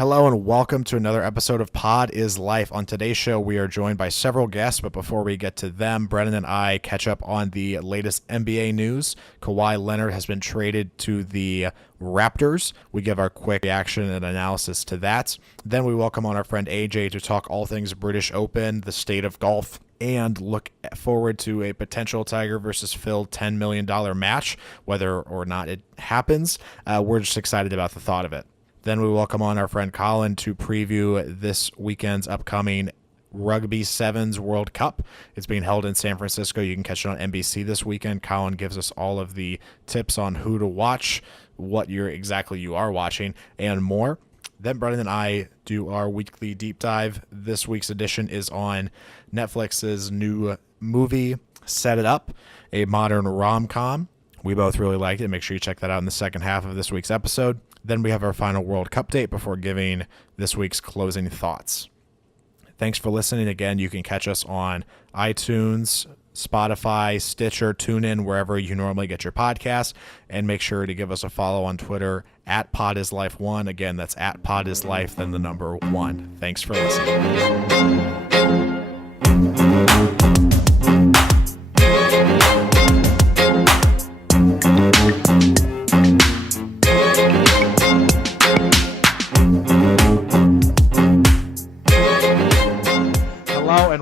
Hello and welcome to another episode of Pod is Life. On today's show, we are joined by several guests, but before we get to them, Brennan and I catch up on the latest NBA news. Kawhi Leonard has been traded to the Raptors. We give our quick reaction and analysis to that. Then we welcome on our friend AJ to talk all things British Open, the state of golf, and look forward to a potential Tiger versus Phil $10 million match, whether or not it happens. We're just excited about the thought of it. Then we welcome on our friend Colin to preview this weekend's upcoming Rugby Sevens World Cup. It's being held in San Francisco. You can catch it on NBC this weekend. Colin gives us all of the tips on who to watch, what you are watching, and more. Then Brennan and I do our weekly deep dive. This week's edition is on Netflix's new movie, Set It Up, a modern rom-com. We both really liked it. Make sure you check that out in the second half of this week's episode. Then we have our final World Cup date before giving this week's closing thoughts. Thanks for listening. Again, you can catch us on iTunes, Spotify, Stitcher, TuneIn, wherever you normally get your podcasts. And make sure to give us a follow on Twitter at PodIsLife1. Again, that's at PodIsLife, then the number 1. Thanks for listening.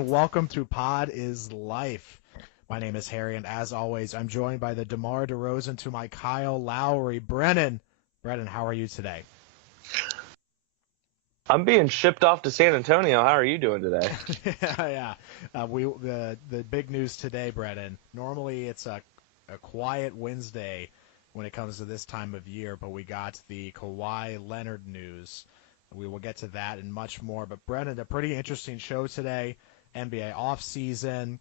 Welcome to Pod is Life. My name is Harry, and as always, I'm joined by the DeMar DeRozan to my Kyle Lowry. Brennan, how are you today? I'm being shipped off to San Antonio. How are you doing today? Yeah. The big news today, Brennan. Normally it's a quiet Wednesday when it comes to this time of year, but we got the Kawhi Leonard news. We will get to that and much more. But Brennan, a pretty interesting show today. NBA offseason.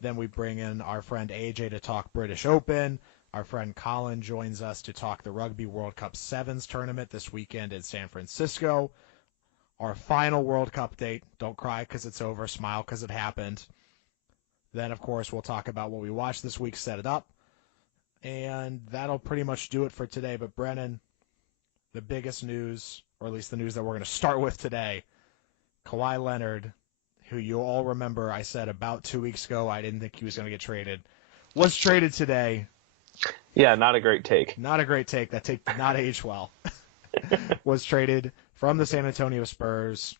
Then we bring in our friend AJ to talk British Open. Our friend Colin joins us to talk the Rugby World Cup Sevens tournament this weekend in San Francisco. Our final World Cup date. Don't cry because it's over. Smile because it happened. Then, of course, we'll talk about what we watched this week, Set It Up. And that'll pretty much do it for today. But, Brennan, the biggest news, or at least the news that we're going to start with today, Kawhi Leonard, who you all remember I said about 2 weeks ago I didn't think he was going to get traded, was traded today. Yeah, not a great take. Not a great take. That take did not age well. Was traded from the San Antonio Spurs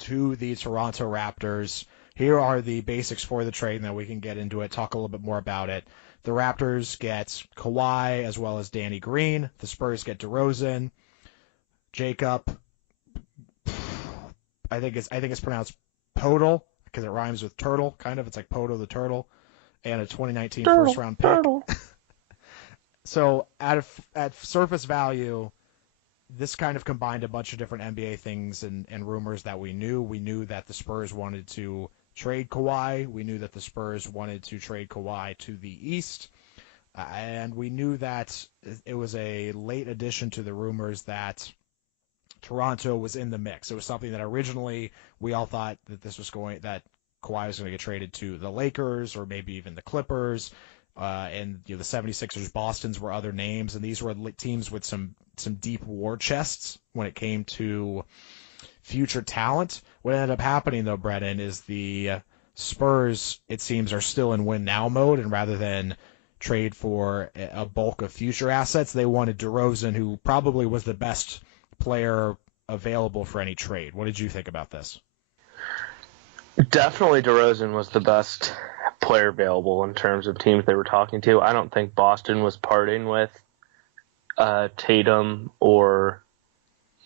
to the Toronto Raptors. Here are the basics for the trade, and then we can get into it, talk a little bit more about it. The Raptors get Kawhi as well as Danny Green. The Spurs get DeRozan, Jacob. I think it's pronounced Podol, because it rhymes with turtle, kind of. It's like Poto the turtle, and a 2019 first-round pick. So at surface value, this kind of combined a bunch of different NBA things and rumors that we knew. We knew that the Spurs wanted to trade Kawhi. We knew that the Spurs wanted to trade Kawhi to the East. And we knew that it was a late addition to the rumors that Toronto was in the mix. It was something that originally we all thought that that Kawhi was going to get traded to the Lakers or maybe even the Clippers, and the 76ers, Boston's were other names, and these were teams with some deep war chests when it came to future talent. What ended up happening though, Brennan, is the Spurs, it seems, are still in win now mode, and rather than trade for a bulk of future assets, they wanted DeRozan, who probably was the best player available for any trade. What did you think about this? Definitely DeRozan was the best player available in terms of teams they were talking to. I don't think Boston was parting with Tatum or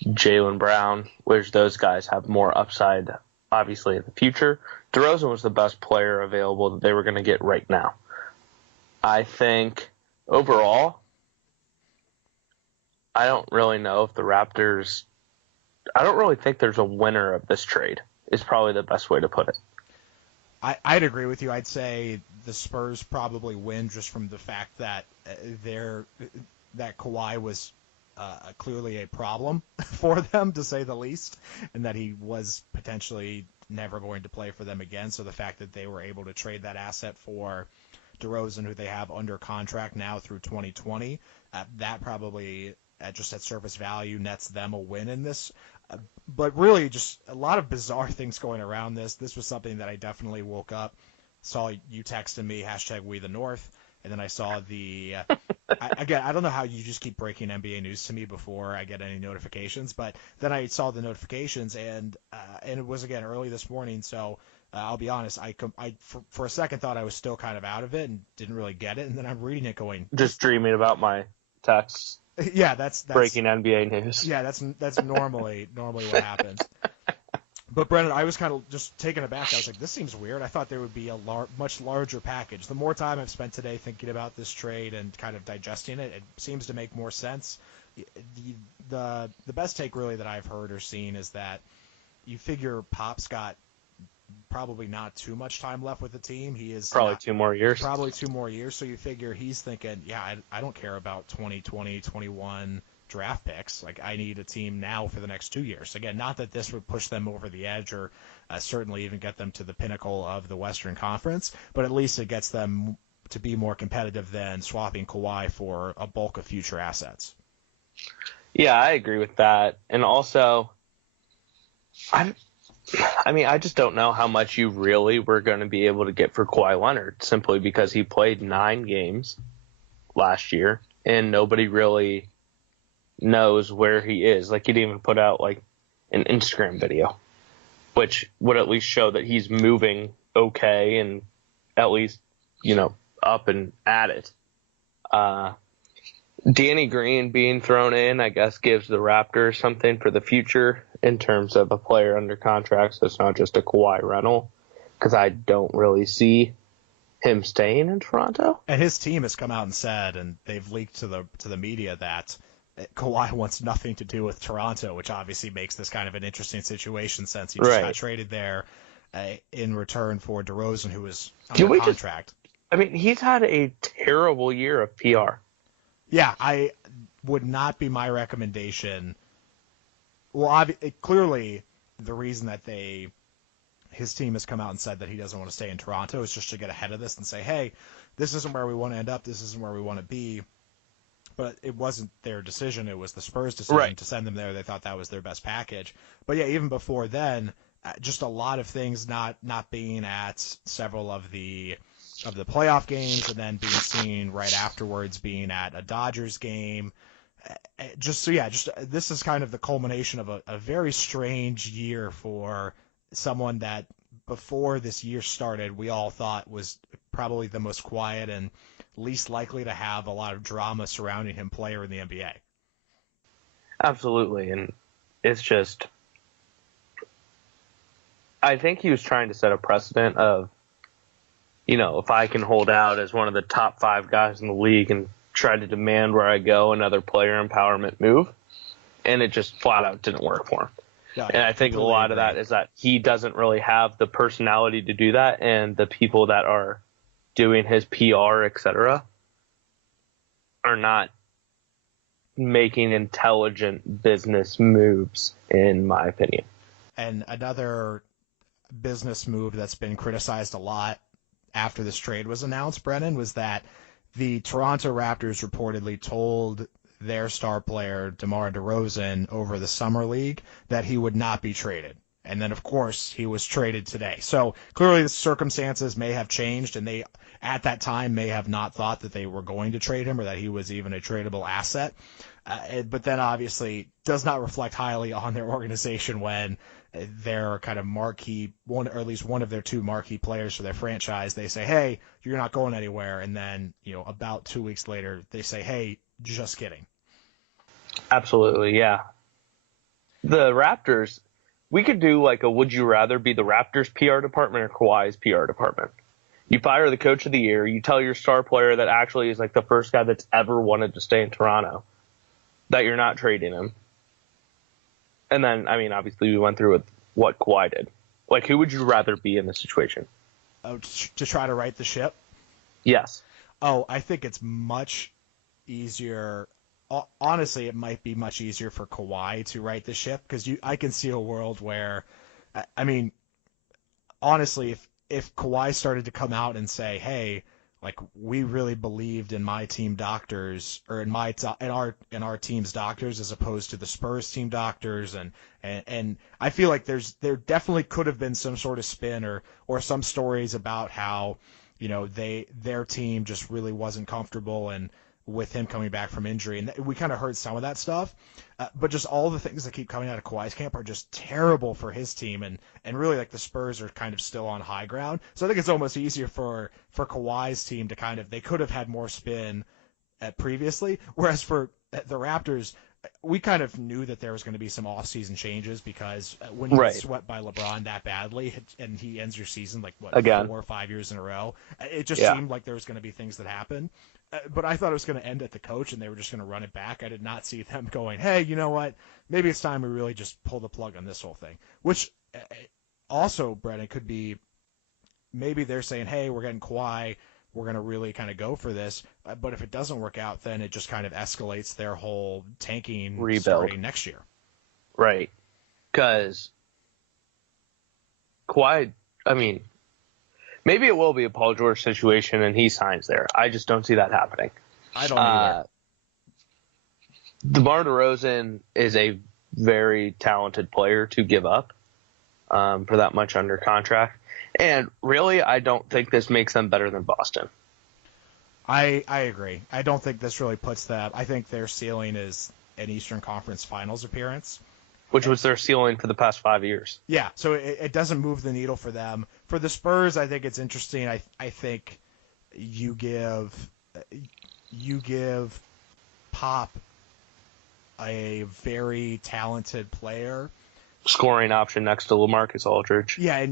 Jaylen Brown, which those guys have more upside, obviously, in the future. DeRozan was the best player available that they were going to get right now. I think overall, I don't really know if the Raptors – I don't really think there's a winner of this trade is probably the best way to put it. I'd agree with you. I'd say the Spurs probably win just from the fact that that Kawhi was clearly a problem for them, to say the least, and that he was potentially never going to play for them again. So the fact that they were able to trade that asset for DeRozan, who they have under contract now through 2020, that probably just at surface value nets them a win in this. But really, just a lot of bizarre things going around this. This was something that I definitely woke up, saw you texting me, hashtag We the North, and then I saw again, I don't know how you just keep breaking NBA news to me before I get any notifications, but then I saw the notifications, and it was, again, early this morning, so I'll be honest, for a second thought I was still kind of out of it and didn't really get it, and then I'm reading it going... Just dreaming about my texts. Yeah, that's breaking NBA news. Yeah, that's normally what happens. But Brennan, I was kind of just taken aback. I was like, this seems weird. I thought there would be a much larger package. The more time I've spent today thinking about this trade and kind of digesting it, it seems to make more sense. The best take really that I've heard or seen is that you figure Pop's got probably not too much time left with the team. He is probably 2 more years. Probably 2 more years. So you figure he's thinking, yeah, I don't care about 2020, 21 draft picks. Like, I need a team now for the next 2 years. Again, not that this would push them over the edge or certainly even get them to the pinnacle of the Western Conference, but at least it gets them to be more competitive than swapping Kawhi for a bulk of future assets. Yeah, I agree with that. And also, I just don't know how much you really were going to be able to get for Kawhi Leonard, simply because he played 9 games last year and nobody really knows where he is. Like, he didn't even put out like an Instagram video, which would at least show that he's moving okay and at least, up and at it. Danny Green being thrown in, I guess, gives the Raptors something for the future in terms of a player under contract, so it's not just a Kawhi rental, because I don't really see him staying in Toronto. And his team has come out and said, and they've leaked to the media, that Kawhi wants nothing to do with Toronto, which obviously makes this kind of an interesting situation since he just got traded there in return for DeRozan, who was under contract. He's had a terrible year of PR. Yeah, I would not be my recommendation. Well, clearly the reason that his team has come out and said that he doesn't want to stay in Toronto is just to get ahead of this and say, hey, this isn't where we want to end up. This isn't where we want to be. But it wasn't their decision. It was the Spurs' decision to send them there. They thought that was their best package. But yeah, even before then, just a lot of things not being at several of the playoff games, and then being seen right afterwards being at a Dodgers game. This is kind of the culmination of a very strange year for someone that before this year started we all thought was probably the most quiet and least likely to have a lot of drama surrounding him player in the NBA. Absolutely, and it's just, I think he was trying to set a precedent of, if I can hold out as one of the top 5 guys in the league and try to demand where I go another player empowerment move, and it just flat out didn't work for him. Yeah, and I think a lot of that is that he doesn't really have the personality to do that, and the people that are doing his PR, etc., are not making intelligent business moves, in my opinion. And another business move that's been criticized a lot after this trade was announced, Brennan, was that the Toronto Raptors reportedly told their star player, DeMar DeRozan, over the Summer League that he would not be traded. And then, of course, he was traded today. So clearly the circumstances may have changed, and they, at that time, may have not thought that they were going to trade him or that he was even a tradable asset. But then, obviously, does not reflect highly on their organization when their kind of marquee, one, or at least one of their 2 marquee players for their franchise, they say, hey, you're not going anywhere. And then, about 2 weeks later, they say, hey, just kidding. Absolutely, yeah. The Raptors, we could do like a would you rather be the Raptors PR department or Kawhi's PR department. You fire the coach of the year, you tell your star player that actually is like the first guy that's ever wanted to stay in Toronto that you're not trading him. And then, obviously we went through with what Kawhi did. Like, who would you rather be in this situation? Oh, to try to right the ship? Yes. Oh, I think it's much easier. Honestly, it might be much easier for Kawhi to right the ship, because I can see a world where, honestly, if Kawhi started to come out and say, hey, like we really believed in my team doctors or in our team's doctors as opposed to the Spurs team doctors, and I feel like there definitely could have been some sort of spin or some stories about how their team just really wasn't comfortable and with him coming back from injury, and we kind of heard some of that stuff, but just all the things that keep coming out of Kawhi's camp are just terrible for his team, and really like the Spurs are kind of still on high ground. So I think it's almost easier for Kawhi's team to they could have had more spin previously, whereas for the Raptors, we kind of knew that there was going to be some off-season changes because when you get swept by LeBron that badly and he ends your season Again. 4 or 5 years in a row, it just seemed like there was going to be things that happen. But I thought it was going to end at the coach and they were just going to run it back. I did not see them going, hey, you know what? Maybe it's time we really just pull the plug on this whole thing. Which also, Brennan, could be maybe they're saying, hey, we're getting Kawhi. We're going to really kind of go for this. But if it doesn't work out, then it just kind of escalates their whole tanking rebuild starting next year. Right. Because Kawhi, I mean, maybe it will be a Paul George situation and he signs there. I just don't see that happening. I don't either. DeMar DeRozan is a very talented player to give up for that much under contract. And really, I don't think this makes them better than Boston. I agree. I don't think this really puts them. I think their ceiling is an Eastern Conference Finals appearance. Which was their ceiling for the past 5 years. Yeah, so it doesn't move the needle for them. For the Spurs, I think it's interesting. I think you give Pop a very talented player. Scoring option next to LaMarcus Aldridge. Yeah,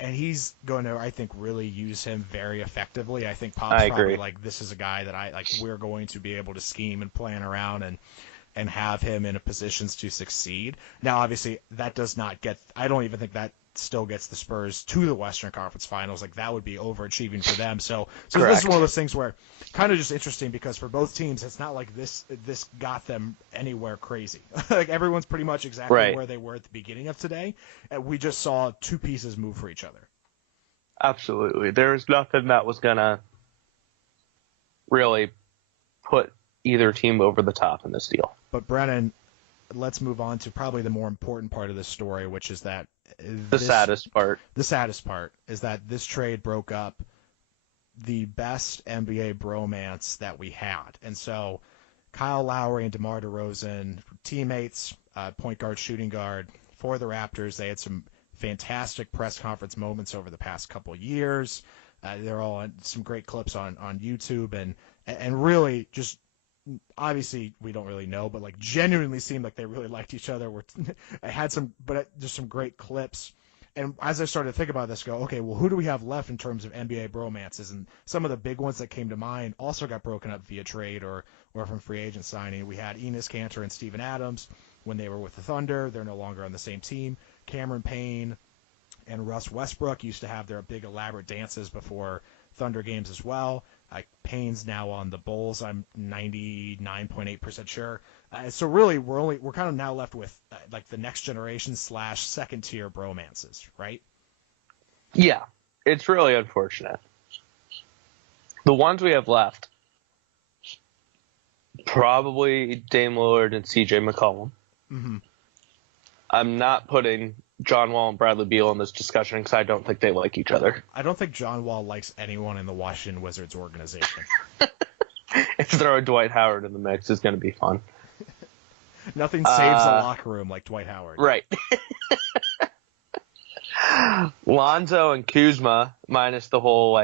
and he's going to, I think, really use him very effectively. I think Pop's probably like, this is a guy that we're going to be able to scheme and plan around and have him in a positions to succeed. Now, obviously, that does not I don't even think that still gets the Spurs to the Western Conference Finals. Like, that would be overachieving for them. So this is one of those things where kind of just interesting because for both teams, it's not like this got them anywhere crazy. Like, everyone's pretty much exactly where they were at the beginning of today. And we just saw two pieces move for each other. Absolutely. There's nothing that was going to really put either team over the top in this deal. But Brennan, let's move on to probably the more important part of this story, which is that the saddest part. The saddest part is that this trade broke up the best NBA bromance that we had. And so Kyle Lowry and DeMar DeRozan, teammates, point guard, shooting guard for the Raptors. They had some fantastic press conference moments over the past couple years. They're all on some great clips on YouTube and really just obviously we don't really know, but like genuinely seemed like they really liked each other. I had just some great clips. And as I started to think about this, okay, well, who do we have left in terms of NBA bromances? And some of the big ones that came to mind also got broken up via trade or from free agent signing. We had Enes Kanter and Steven Adams when they were with the Thunder. They're no longer on the same team. Cameron Payne and Russ Westbrook used to have their big elaborate dances before Thunder games as well. Payne's now on the Bulls. I'm 99.8% sure. So really, we're kind of now left with like the next generation / second tier bromances, right? Yeah, it's really unfortunate. The ones we have left, probably Dame Lillard and CJ McCollum. Mm-hmm. I'm not putting John Wall and Bradley Beal in this discussion because I don't think they like each other. I don't think John Wall likes anyone in the Washington Wizards organization. If throwing Dwight Howard in the mix is going to be fun. Nothing saves a locker room like Dwight Howard. Right. Lonzo and Kuzma, minus the whole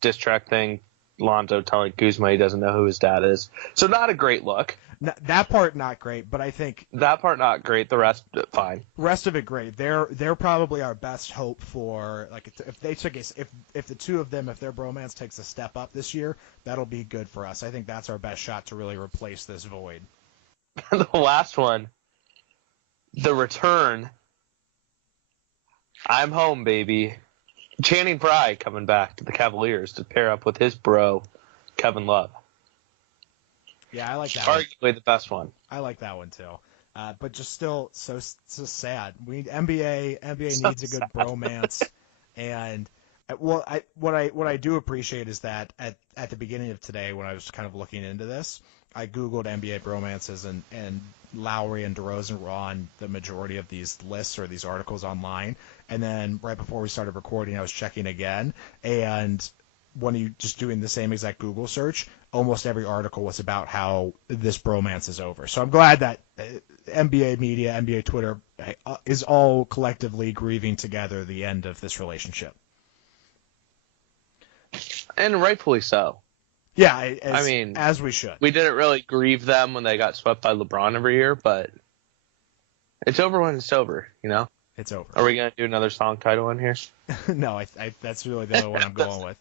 diss track thing. Lonzo telling Kuzma he doesn't know who his dad is. So not a great look. That part not great, but I think that part not great. The rest fine. Rest of it great. They're probably our best hope for if they took if the two of them, if their bromance takes a step up this year, that'll be good for us. I think that's our best shot to really replace this void. The last one, the return. I'm home, baby. Channing Frye coming back to the Cavaliers to pair up with his bro, Kevin Love. Yeah, I like that Arguably the best one. I like that one, too. But just still so sad. We need NBA So needs a good sad. bromance. And Well, what I do appreciate is that at the beginning of today, when I was kind of looking into this, I googled NBA bromances, and Lowry and DeRozan were on the majority of these lists or these articles online. And then right before we started recording, I was checking again, and when you just doing the same exact Google search, almost every article was about how this bromance is over. So I'm glad that NBA media, NBA Twitter is all collectively grieving together the end of this relationship. And rightfully so. Yeah, I mean, as we should. We didn't really grieve them when they got swept by LeBron every year, but it's over when it's over, you know? It's over. Are we going to do another song title in here? No, that's really the other one I'm going with.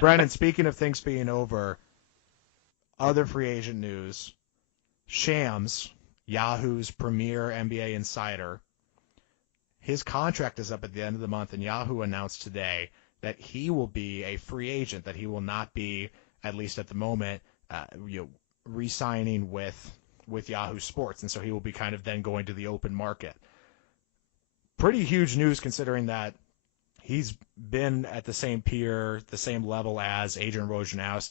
Brennan, speaking of things being over, other free agent news. Shams, Yahoo's premier NBA insider, his contract is up at the end of the month, and Yahoo announced today that he will be a free agent, that he will not be, at least at the moment, re-signing with Yahoo Sports, and so he will be kind of then going to the open market. Pretty huge news considering that he's been at the same peer, the same level as Adrian Wojnarowski.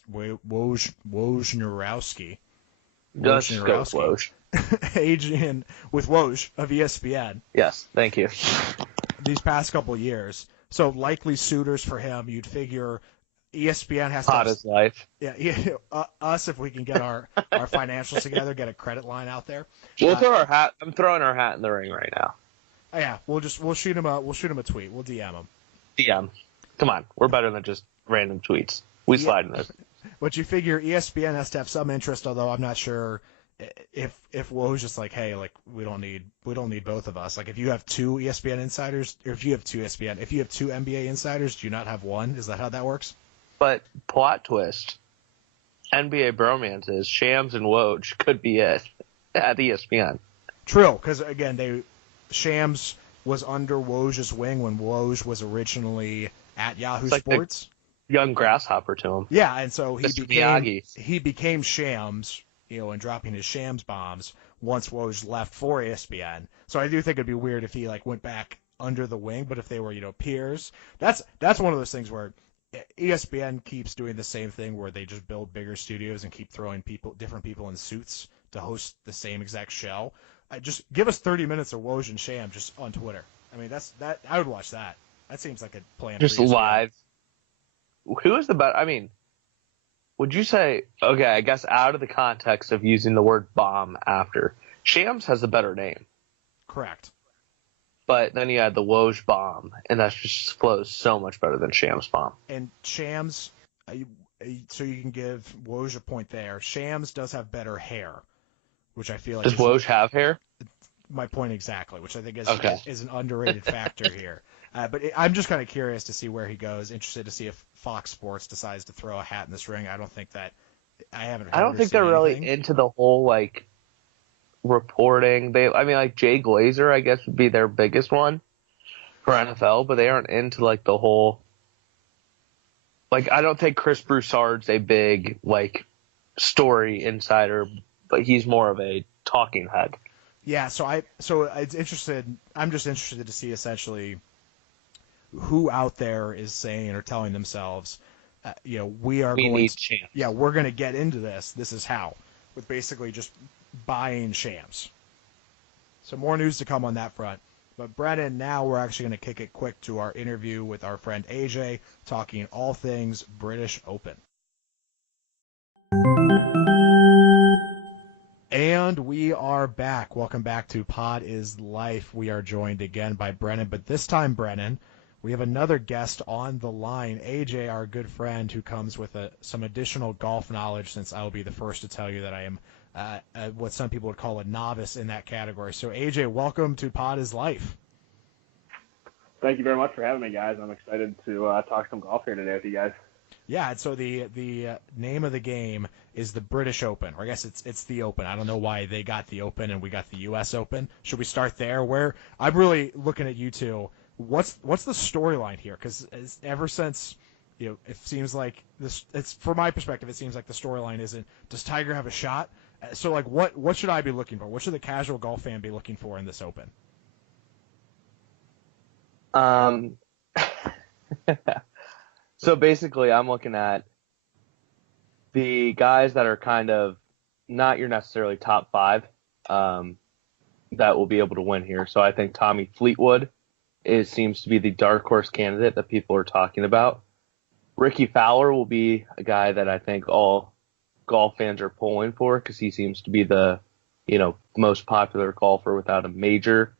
Adrian with Woj of ESPN. Yes, thank you. These past couple of years. So likely suitors for him. You'd figure ESPN has Hot as life. Yeah, us if we can get our financials together, get a credit line out there. We'll throw our hat. I'm throwing our hat in the ring right now. Yeah, we'll shoot him a tweet. We'll DM him. DM. Come on, we're better than just random tweets. We slide in this. But you figure ESPN has to have some interest, although I'm not sure if Woj just like, hey, like we don't need both of us. Like if you have two ESPN insiders, or if you have two NBA insiders, do you not have one? Is that how that works? But plot twist, NBA bromances, Shams and Woj could be it at ESPN. True, because again, Shams was under Woj's wing when Woj was originally at Yahoo Sports. Young grasshopper to him. Yeah, and so he became Shams, and dropping his Shams bombs once Woj left for ESPN. So I do think it'd be weird if he like went back under the wing, but if they were, peers, that's one of those things where ESPN keeps doing the same thing where they just build bigger studios and keep throwing different people in suits to host the same exact show. Just give us 30 minutes of Woj and Sham just on Twitter. I mean, I would watch that. That seems like a plan. Just live. Who is the better? I mean, would you say, okay, I guess out of the context of using the word bomb after, Shams has a better name. Correct. But then you had the Woj bomb, and that just flows so much better than Shams bomb. And Shams, so you can give Woj a point there. Shams does have better hair, which I feel like... Does Woj have hair? My point exactly, which I think is an underrated factor here. But I'm just kind of curious to see where he goes. Interested to see if Fox Sports decides to throw a hat in this ring. I don't think that I haven't. Heard I don't think they're really into the whole like reporting. Jay Glazer, I guess, would be their biggest one for NFL, but they aren't into like the whole. Like, I don't think Chris Broussard's a big like story insider, but he's more of a talking head. Yeah, I'm just interested to see essentially who out there is saying or telling themselves, we're going to get into this. This is how, with basically just buying Shams. So more news to come on that front. But Brennan, now we're actually going to kick it quick to our interview with our friend AJ, talking all things British Open. And we are back. Welcome back to Pod is Life. We are joined again by Brennan, but this time, Brennan, we have another guest on the line, AJ, our good friend, who comes with some additional golf knowledge, since I will be the first to tell you that I am what some people would call a novice in that category. So, AJ, welcome to Pod is Life. Thank you very much for having me, guys. I'm excited to talk some golf here today with you guys. Yeah, and so the name of the game is the British Open, or I guess it's the Open. I don't know why they got the Open and we got the U.S. Open. Should we start there? Where I'm really looking at you two. What's the storyline here? Because ever since, it seems like this. It's from my perspective, it seems like the storyline isn't, does Tiger have a shot? So like, what should I be looking for? What should the casual golf fan be looking for in this Open? So basically, I'm looking at the guys that are kind of not your necessarily top five that will be able to win here. So I think Tommy Fleetwood seems to be the dark horse candidate that people are talking about. Ricky Fowler will be a guy that I think all golf fans are pulling for because he seems to be the most popular golfer without a major.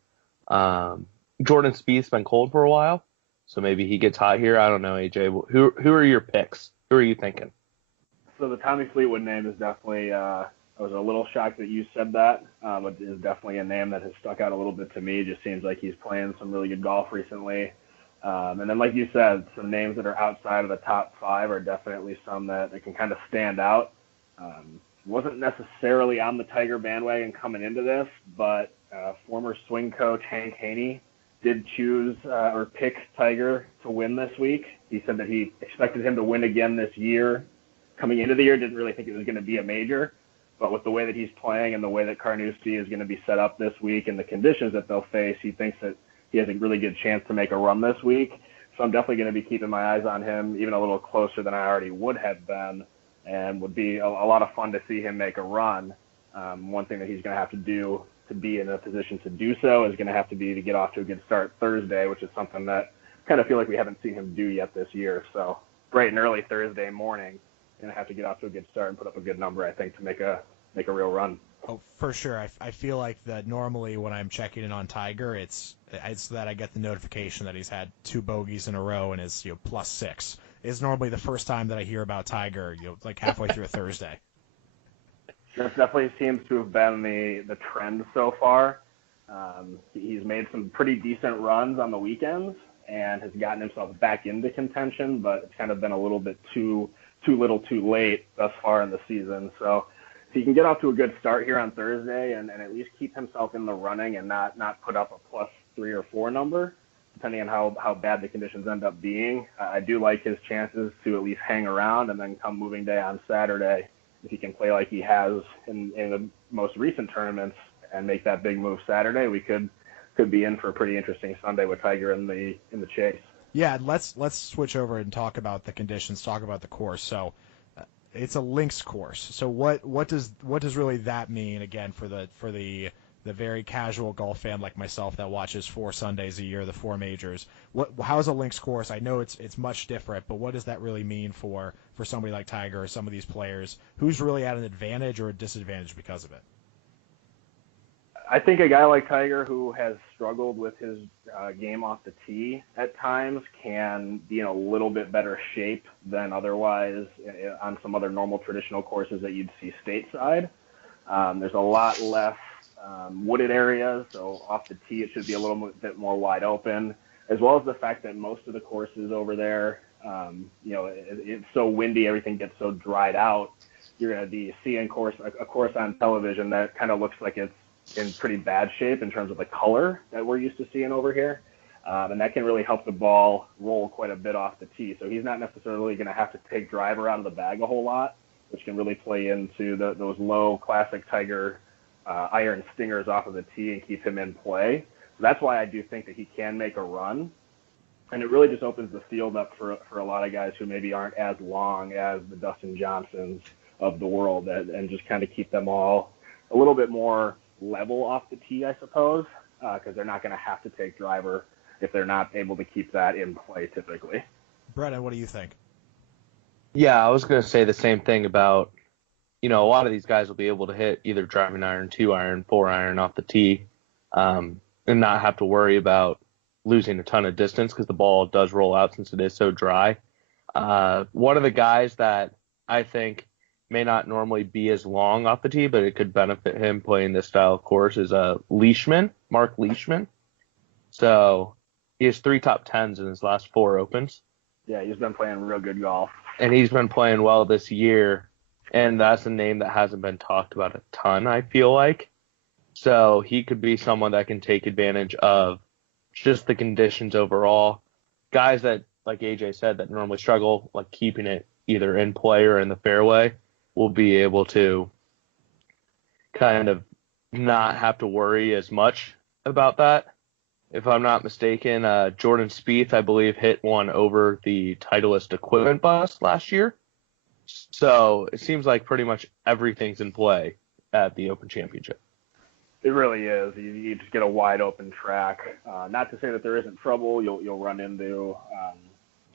Jordan Spieth's been cold for a while, so maybe he gets hot here. I don't know, AJ. Who are your picks? Who are you thinking? So the Tommy Fleetwood name is definitely. I was a little shocked that you said that, but it is definitely a name that has stuck out a little bit to me. It just seems like he's playing some really good golf recently. And then, like you said, some names that are outside of the top five are definitely some that can kind of stand out. Wasn't necessarily on the Tiger bandwagon coming into this, but former swing coach Hank Haney did choose or pick Tiger to win this week. He said that he expected him to win again this year. Coming into the year, didn't really think it was going to be a major. But with the way that he's playing and the way that Carnoustie is going to be set up this week and the conditions that they'll face, he thinks that he has a really good chance to make a run this week. So I'm definitely going to be keeping my eyes on him even a little closer than I already would have been, and would be a lot of fun to see him make a run. One thing that he's going to have to do to be in a position to do so is going to have to be to get off to a good start Thursday, which is something that I kind of feel like we haven't seen him do yet this year. So bright and early Thursday morning, going to have to get off to a good start and put up a good number, I think, to make a real run. Oh, for sure. I feel like that normally when I'm checking in on Tiger, it's that I get the notification that he's had 2 bogeys in a row and is +6. It's normally the first time that I hear about Tiger, like halfway through a Thursday. That definitely seems to have been the trend so far. He's made some pretty decent runs on the weekends and has gotten himself back into contention, but it's kind of been a little bit too little too late thus far in the season. So if he can get off to a good start here on Thursday and at least keep himself in the running and not put up a +3 or 4 number, depending on how bad the conditions end up being, I do like his chances to at least hang around, and then come moving day on Saturday, if he can play like he has in the most recent tournaments and make that big move Saturday, we could be in for a pretty interesting Sunday with Tiger in the chase. Yeah, let's switch over and talk about the conditions, talk about the course. So it's a links course. So what does really that mean again for the very casual golf fan like myself that watches 4 Sundays a year, the 4 majors? How's a links course? I know it's much different, but what does that really mean for somebody like Tiger or some of these players? Who's really at an advantage or a disadvantage because of it? I think a guy like Tiger, who has struggled with his game off the tee at times, can be in a little bit better shape than otherwise on some other normal traditional courses that you'd see stateside. There's a lot less wooded areas, so off the tee it should be a little bit more wide open, as well as the fact that most of the courses over there, it's so windy, everything gets so dried out. You're going to be seeing a course on television that kind of looks like it's in pretty bad shape in terms of the color that we're used to seeing over here. And that can really help the ball roll quite a bit off the tee. So he's not necessarily going to have to take driver out of the bag a whole lot, which can really play into those low classic Tiger iron stingers off of the tee and keep him in play. So that's why I do think that he can make a run. And it really just opens the field up for a lot of guys who maybe aren't as long as the Dustin Johnsons of the world, and just kind of keep them all a little bit more level off the tee, I suppose, because they're not going to have to take driver if they're not able to keep that in play typically. Brennan, what do you think? Yeah, I was going to say the same thing about, a lot of these guys will be able to hit either driving iron, 2-iron, 4-iron off the tee, and not have to worry about losing a ton of distance because the ball does roll out since it is so dry. One of the guys that I think may not normally be as long off the tee, but it could benefit him playing this style of course is Mark Leishman. So he has 3 top 10s in his last 4 opens. Yeah, he's been playing real good golf. And he's been playing well this year, and that's a name that hasn't been talked about a ton, I feel like. So he could be someone that can take advantage of just the conditions overall. Guys that, like AJ said, that normally struggle, like keeping it either in play or in the fairway, will be able to kind of not have to worry as much about that. if I'm not mistaken, Jordan Spieth, I believe, hit one over the Titleist equipment bus last year. So it seems like pretty much everything's in play at the Open Championship. It really is. You just get a wide open track. Not to say that there isn't trouble. You'll run into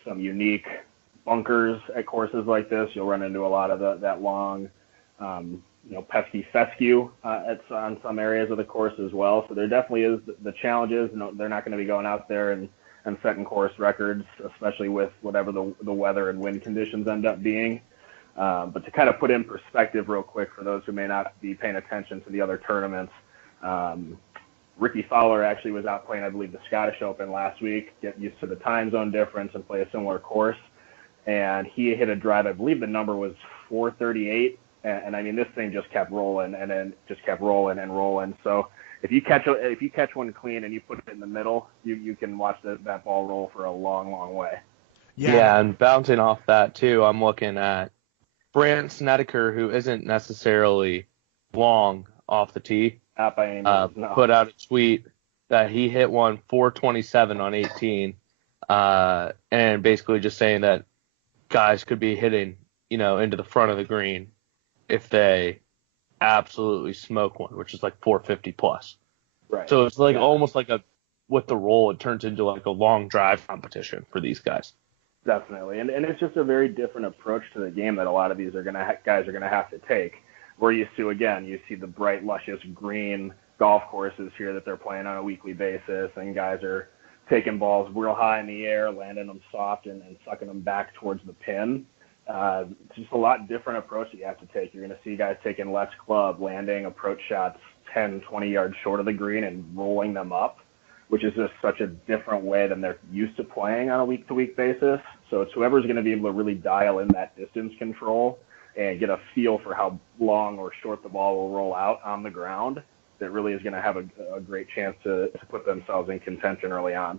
some unique bunkers at courses like this. You'll run into a lot of that long, pesky fescue on some areas of the course as well. So there definitely is the challenges. No, they're not going to be going out there and setting course records, especially with whatever the weather and wind conditions end up being. But to kind of put in perspective real quick for those who may not be paying attention to the other tournaments, Ricky Fowler actually was out playing, I believe, the Scottish Open last week, get used to the time zone difference and play a similar course. And he hit a drive, I believe the number was 438. And I mean, this thing just kept rolling and then just kept rolling and rolling. So if you catch one clean and you put it in the middle, you can watch that ball roll for a long, long way. Yeah, and bouncing off that too, I'm looking at Brandt Snedeker, who isn't necessarily long off the tee. Not by any means, no. Put out a tweet that he hit one 427 on 18, and basically just saying that guys could be hitting, into the front of the green if they absolutely smoke one, which is like 450 plus. Right. So it's like almost like with the roll, it turns into like a long drive competition for these guys. Definitely, and it's just a very different approach to the game that a lot of these guys are gonna have to take. We're used to, again, you see the bright, luscious green golf courses here that they're playing on a weekly basis, and guys are taking balls real high in the air, landing them soft, and sucking them back towards the pin. It's just a lot different approach that you have to take. You're going to see guys taking less club, landing approach shots 10, 20 yards short of the green and rolling them up, which is just such a different way than they're used to playing on a week-to-week basis. So it's whoever's going to be able to really dial in that distance control and get a feel for how long or short the ball will roll out on the ground that really is going to have a great chance to put themselves in contention early on.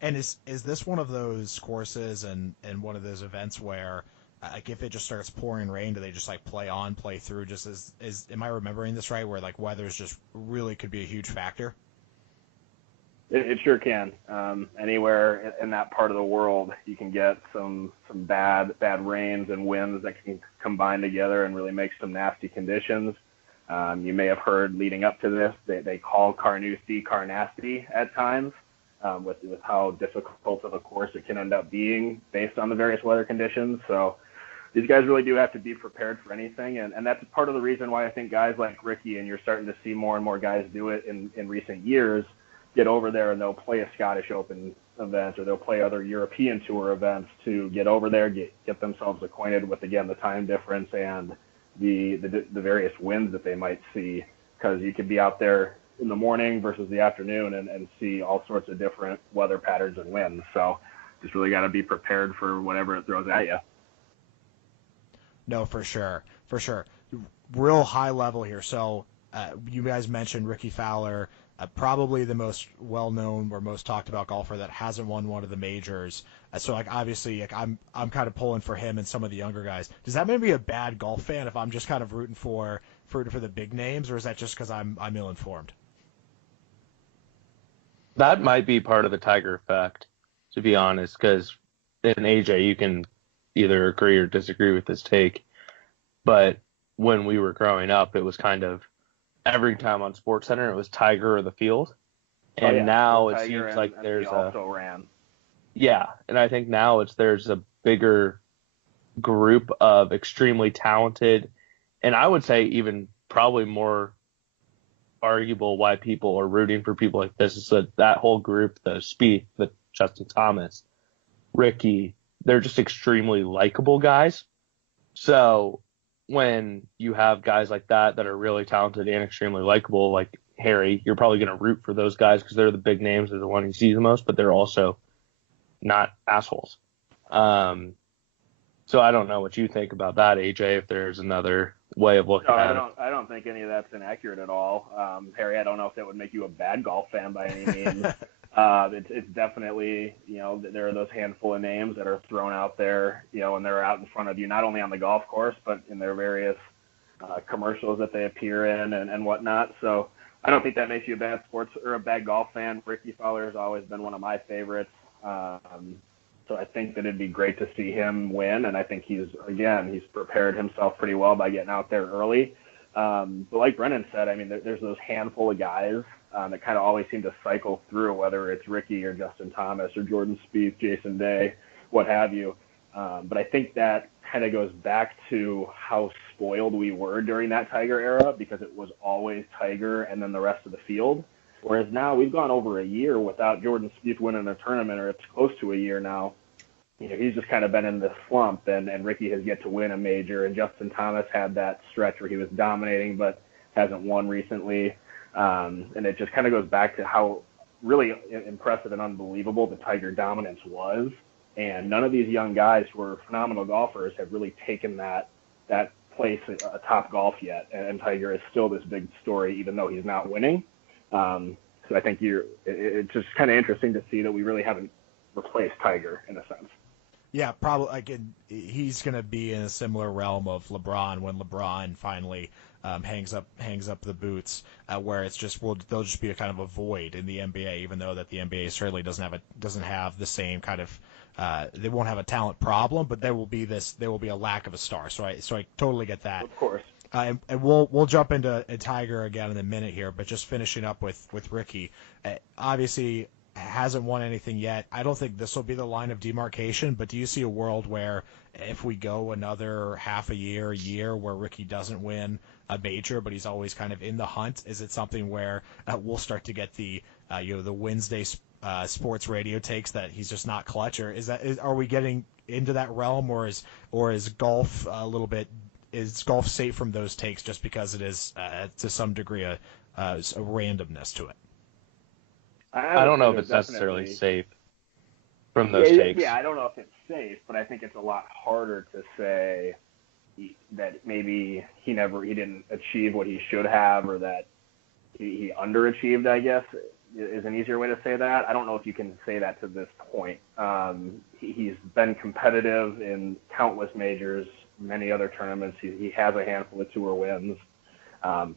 And is this one of those courses and one of those events where, like, if it just starts pouring rain, do they just like play on, play through? Just am I remembering this right? Where like weather's just really could be a huge factor. It sure can. Anywhere in that part of the world, you can get some bad rains and winds that can combine together and really make some nasty conditions. You may have heard leading up to this, they call Carnoustie Carnasty at times. With how difficult of a course it can end up being based on the various weather conditions. So these guys really do have to be prepared for anything. And that's part of the reason why I think guys like Ricky, and you're starting to see more and more guys do it in recent years, get over there and they'll play a Scottish Open event or they'll play other European Tour events to get over there, get themselves acquainted with, again, the time difference and the various winds that they might see. Because you could be out there in the morning versus the afternoon and see all sorts of different weather patterns and winds. So just really got to be prepared for whatever it throws at you. No, for sure. Real high level here. So you guys mentioned Ricky Fowler, probably the most well-known or most talked about golfer that hasn't won one of the majors. So like obviously like I'm kind of pulling for him and some of the younger guys. Does that make me a bad golf fan if I'm just kind of rooting for the big names, or is that just because I'm ill-informed? That might be part of the Tiger effect, to be honest, because in AJ, you can either agree or disagree with this take. But when we were growing up, it was kind of every time on SportsCenter, it was Tiger or the field. And now it seems like there's also ran. Yeah, and I think now there's a bigger group of extremely talented, and I would say even probably more arguable why people are rooting for people like this is that whole group, the Spieth, the Justin Thomas, Ricky, they're just extremely likable guys. So when you have guys like that are really talented and extremely likable, like Harry, you're probably going to root for those guys because they're the big names, they're the one you see the most, but they're also not assholes. So I don't know what you think about that, AJ, if there's another way of looking at it. I don't think any of that's inaccurate at all. Harry, I don't know if that would make you a bad golf fan by any means. It's definitely, there are those handful of names that are thrown out there, and they're out in front of you, not only on the golf course, but in their various commercials that they appear in and whatnot. So I don't think that makes you a bad sports or a bad golf fan. Ricky Fowler has always been one of my favorites. So I think that it'd be great to see him win, and I think he's prepared himself pretty well by getting out there early. But like Brennan said, I mean, there's those handful of guys that kind of always seem to cycle through, whether it's Ricky or Justin Thomas or Jordan Spieth, Jason Day, what have you. But I think that kind of goes back to how spoiled we were during that Tiger era, because it was always Tiger and then the rest of the field. Whereas now we've gone over a year without Jordan Spieth winning a tournament, or it's close to a year now. You know, he's just kind of been in this slump, and Ricky has yet to win a major, and Justin Thomas had that stretch where he was dominating but hasn't won recently. And it just kind of goes back to how really impressive and unbelievable the Tiger dominance was. And none of these young guys who are phenomenal golfers have really taken that place atop golf yet. And Tiger is still this big story, even though he's not winning. So I think it's just kind of interesting to see that we really haven't replaced Tiger in a sense. Yeah, probably. He's going to be in a similar realm of LeBron when LeBron finally hangs up the boots, where it's just they'll just be a kind of a void in the NBA, even though that the NBA certainly doesn't have the same kind of they won't have a talent problem, but there will be a lack of a star. So I totally get that. Of course. And we'll jump into Tiger again in a minute here, but just finishing up with Ricky, obviously hasn't won anything yet. I don't think this will be the line of demarcation, but do you see a world where if we go another half a year where Ricky doesn't win a major, but he's always kind of in the hunt? Is it something where we'll start to get the Wednesday sports radio takes that he's just not clutch, or are we getting into that realm, or is golf a little bit? Is golf safe from those takes just because it is to some degree a randomness to it? I don't know if it's necessarily safe from those takes. Yeah, I don't know if it's safe, but I think it's a lot harder to say that maybe he didn't achieve what he should have, or that he underachieved, I guess, is an easier way to say that. I don't know if you can say that to this point. He's been competitive in countless majors, many other tournaments. He has a handful of tour wins.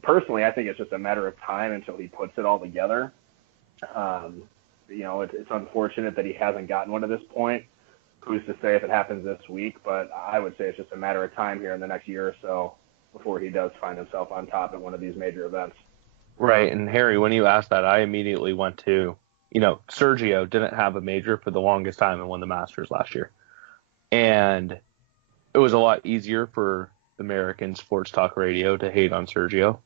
Personally, I think it's just a matter of time until he puts it all together. It's unfortunate that he hasn't gotten one at this point. Who's to say if it happens this week? But I would say it's just a matter of time here in the next year or so before he does find himself on top at one of these major events. Right. And Harry, when you asked that, I immediately went to, Sergio didn't have a major for the longest time and won the Masters last year. And it was a lot easier for American sports talk radio to hate on Sergio.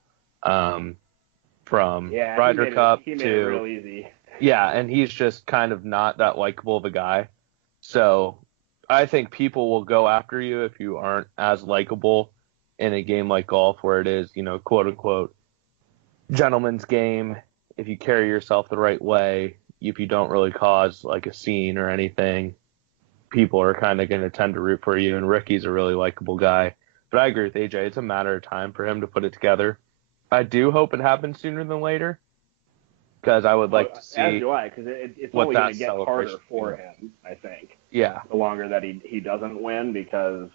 From Ryder Cup he made it real easy. Yeah, and he's just kind of not that likable of a guy. So I think people will go after you if you aren't as likable in a game like golf, where it is, quote unquote, gentleman's game. If you carry yourself the right way, if you don't really cause like a scene or anything, people are kind of going to tend to root for you. And Ricky's a really likable guy. But I agree with AJ. It's a matter of time for him to put it together. I do hope it happens sooner than later, because I would like to see. As do I, because it's only going to get harder for him, I think. Yeah. The longer that he doesn't win, because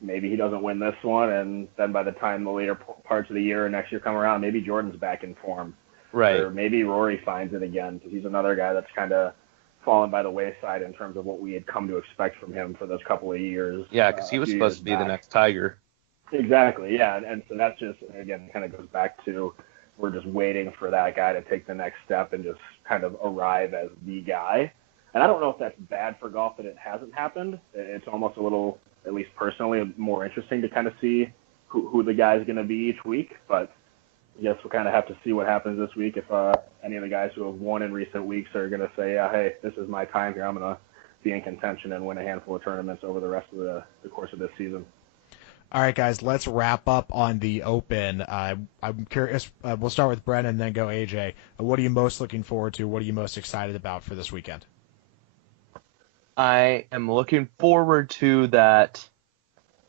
maybe he doesn't win this one, and then by the time the later parts of the year or next year come around, maybe Jordan's back in form. Right. Or maybe Rory finds it again, because he's another guy that's kind of fallen by the wayside in terms of what we had come to expect from him for those couple of years. Yeah, because he was supposed to be the next Tiger. Exactly, yeah, and so that's just, again, kind of goes back to we're just waiting for that guy to take the next step and just kind of arrive as the guy. And I don't know if that's bad for golf that it hasn't happened. It's almost a little, at least personally, more interesting to kind of see who the guy's going to be each week. But I guess we'll kind of have to see what happens this week if any of the guys who have won in recent weeks are going to say, hey, this is my time here. I'm going to be in contention and win a handful of tournaments over the rest of the course of this season. All right, guys, let's wrap up on the Open. I'm curious. We'll start with Brennan and then go AJ. What are you most looking forward to? What are you most excited about for this weekend? I am looking forward to that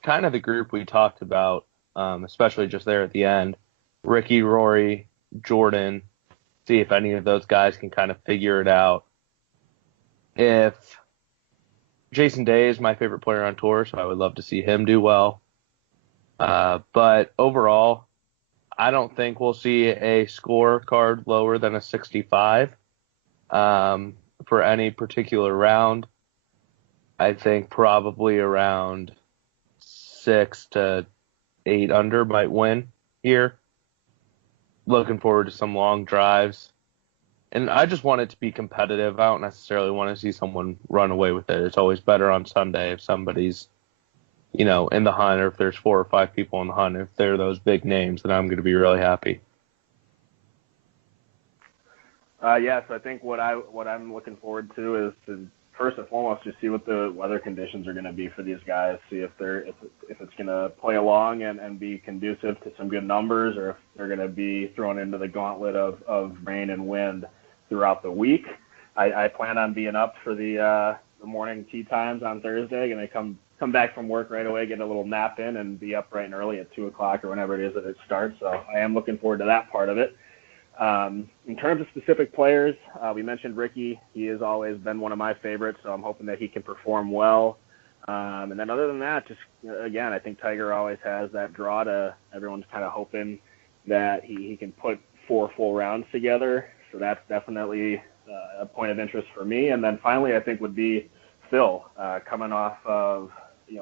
kind of the group we talked about, especially just there at the end. Ricky, Rory, Jordan, see if any of those guys can kind of figure it out. If Jason Day is my favorite player on tour, so I would love to see him do well. But overall, I don't think we'll see a scorecard lower than a 65 for any particular round. I think probably around 6 to 8 under might win here. Looking forward to some long drives. And I just want it to be competitive. I don't necessarily want to see someone run away with it. It's always better on Sunday if somebody's, in the hunt, or if there's 4 or 5 people in the hunt. If they're those big names, then I'm going to be really happy. So I think what I'm looking forward to is to first and foremost just see what the weather conditions are going to be for these guys. See if it's going to play along and be conducive to some good numbers, or if they're going to be thrown into the gauntlet of rain and wind throughout the week. I plan on being up for the morning tee times on Thursday, and I come back from work right away, get a little nap in, and be up bright and early at 2 o'clock or whenever it is that it starts. So I am looking forward to that part of it. In terms of specific players, we mentioned Ricky. He has always been one of my favorites, so I'm hoping that he can perform well. And then other than that, just again, I think Tiger always has that draw to everyone's kind of hoping that he can put 4 full rounds together. So that's definitely a point of interest for me. And then finally, I think would be Phil, coming off of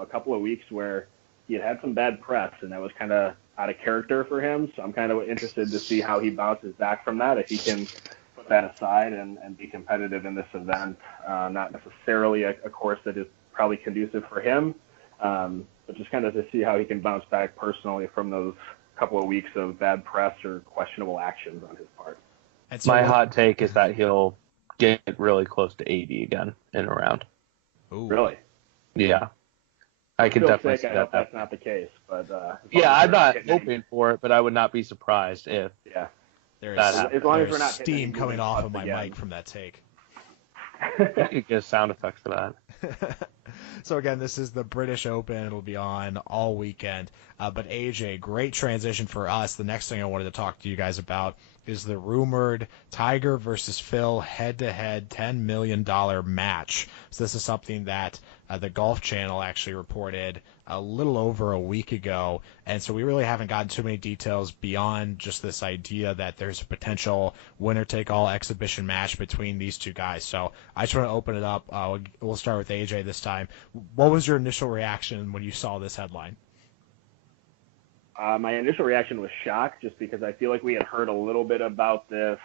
a couple of weeks where he had some bad press, and that was kind of out of character for him. So I'm kind of interested to see how he bounces back from that, if he can put that aside and be competitive in this event. Not necessarily a course that is probably conducive for him, but just kind of to see how he can bounce back personally from those couple of weeks of bad press or questionable actions on his part. And so my hot take is that he'll get really close to 80 again in a round. Ooh. Really? Yeah. I can definitely see that. I hope that's not the case, but I'm not hoping for it, but I would not be surprised if there's as long as we're not steam coming off of my mic from that take. You could get sound effects for that. So again, this is the British Open. It'll be on all weekend. But AJ, great transition for us. The next thing I wanted to talk to you guys about is the rumored Tiger versus Phil head-to-head $10 million match. So this is something that the Golf Channel actually reported a little over a week ago. And so we really haven't gotten too many details beyond just this idea that there's a potential winner-take-all exhibition match between these two guys. So I just want to open it up. We'll start with AJ this time. What was your initial reaction when you saw this headline? My initial reaction was shock, just because I feel like we had heard a little bit about this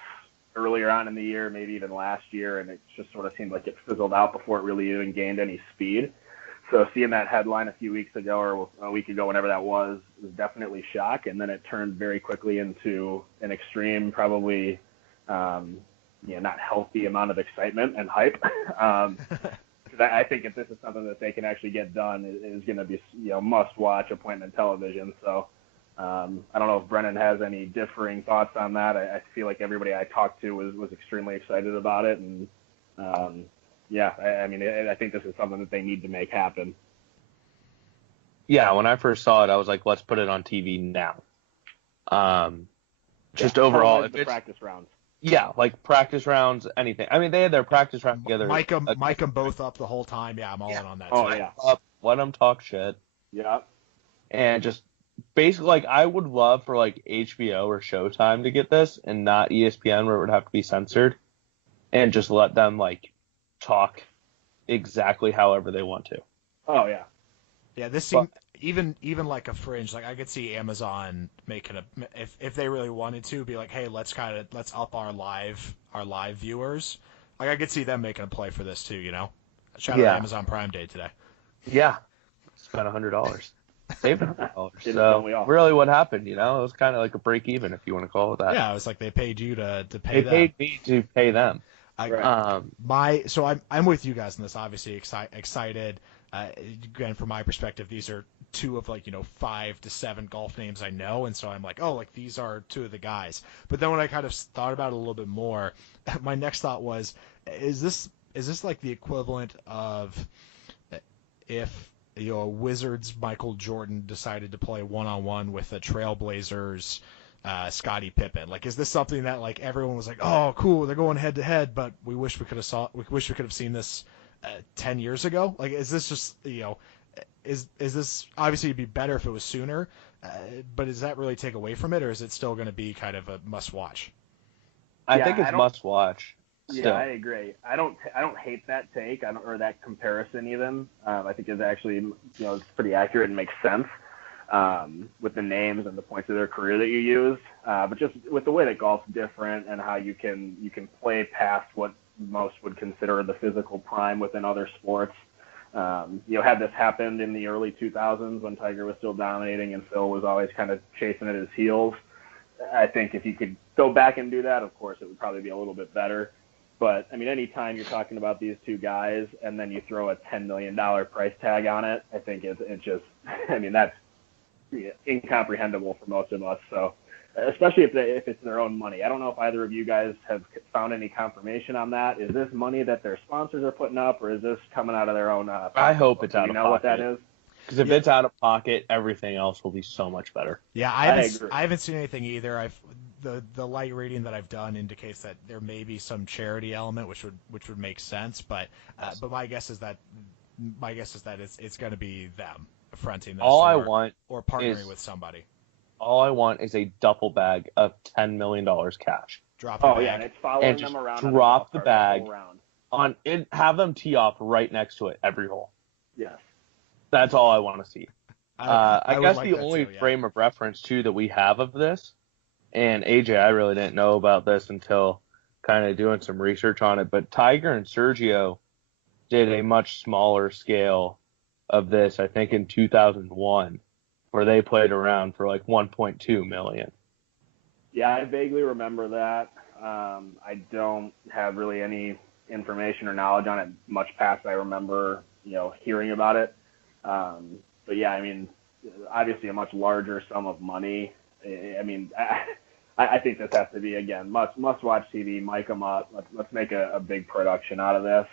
earlier on in the year, maybe even last year, and it just sort of seemed like it fizzled out before it really even gained any speed. So seeing that headline a few weeks ago or a week ago, whenever that was definitely shock. And then it turned very quickly into an extreme, probably not healthy amount of excitement and hype. Because I think if this is something that they can actually get done, it is going to be must-watch appointment television. So I don't know if Brennan has any differing thoughts on that. I feel like everybody I talked to was extremely excited about it, and I think this is something that they need to make happen. Yeah, when I first saw it, I was like, let's put it on TV now. Just overall, if it's practice rounds. Yeah, like practice rounds, anything. I mean, they had their practice round together. Mic them both up the whole time. Yeah, I'm all in on that. Oh, yeah. Let them talk shit. Yeah. And just basically, I would love for HBO or Showtime to get this, and not ESPN, where it would have to be censored, and just let them talk exactly however they want to. Oh yeah. Yeah, this seemed even like a Fringe. I could see Amazon making if they really wanted to be like, hey, let's up our live viewers. I could see them making a play for this too. Shout out to Amazon Prime Day today. Yeah, spent $100, saved $100. So really, what happened? It was kind of like a break even, if you want to call it that. Yeah, it was like they paid you to pay them. They paid me to pay them. So I'm with you guys on this. Obviously excited. Again, from my perspective, these are two of 5 to 7 golf names I know, and so I'm like, oh, these are two of the guys. But then when I kind of thought about it a little bit more, my next thought was, is this like the equivalent of if Wizards Michael Jordan decided to play one-on-one with the Trailblazers Scottie Pippen? Is this something that everyone was like, oh, cool, they're going head to head, but we wish we could have seen this 10 years ago? Is this just is this, obviously it'd be better if it was sooner, But does that really take away from it, or is it still going to be kind of a must-watch? I think it's must-watch. Still. Yeah, I agree. I don't hate that take or that comparison even. I think it's actually it's pretty accurate and makes sense with the names and the points of their career that you used. But just with the way that golf's different and how you can play past what most would consider the physical prime within other sports. Had this happened in the early 2000s when Tiger was still dominating and Phil was always kind of chasing at his heels, I think if you could go back and do that, of course, it would probably be a little bit better. But, I mean, anytime you're talking about these two guys and then you throw a $10 million price tag on it, I think it's just, I mean, that's incomprehensible for most of us. So, especially if it's their own money. I don't know if either of you guys have found any confirmation on that. Is this money that their sponsors are putting up, or is this coming out of their own pocket? I hope it's out of pocket. Do you know what that is? Because if it's out of pocket, everything else will be so much better. Yeah, I haven't seen anything either. The light reading that I've done indicates that there may be some charity element, which would make sense. But my guess is that it's going to be them fronting this. Or partnering with somebody. All I want is a duffel bag of $10 million cash. Drop the bag. Yeah, and it's following them around. Drop the bag on it. Have them tee off right next to it every hole. Yes. That's all I want to see. I guess like the only frame of reference too that we have of this, and AJ, I really didn't know about this until kind of doing some research on it, but Tiger and Sergio did a much smaller scale of this, I think in 2001, where they played around for like 1.2 million. Yeah, I vaguely remember that. I don't have really any information or knowledge on it much past I remember, hearing about it. But yeah, I mean, obviously a much larger sum of money. I mean, I think this has to be, again, must watch TV, mic them up. Let's make a big production out of this.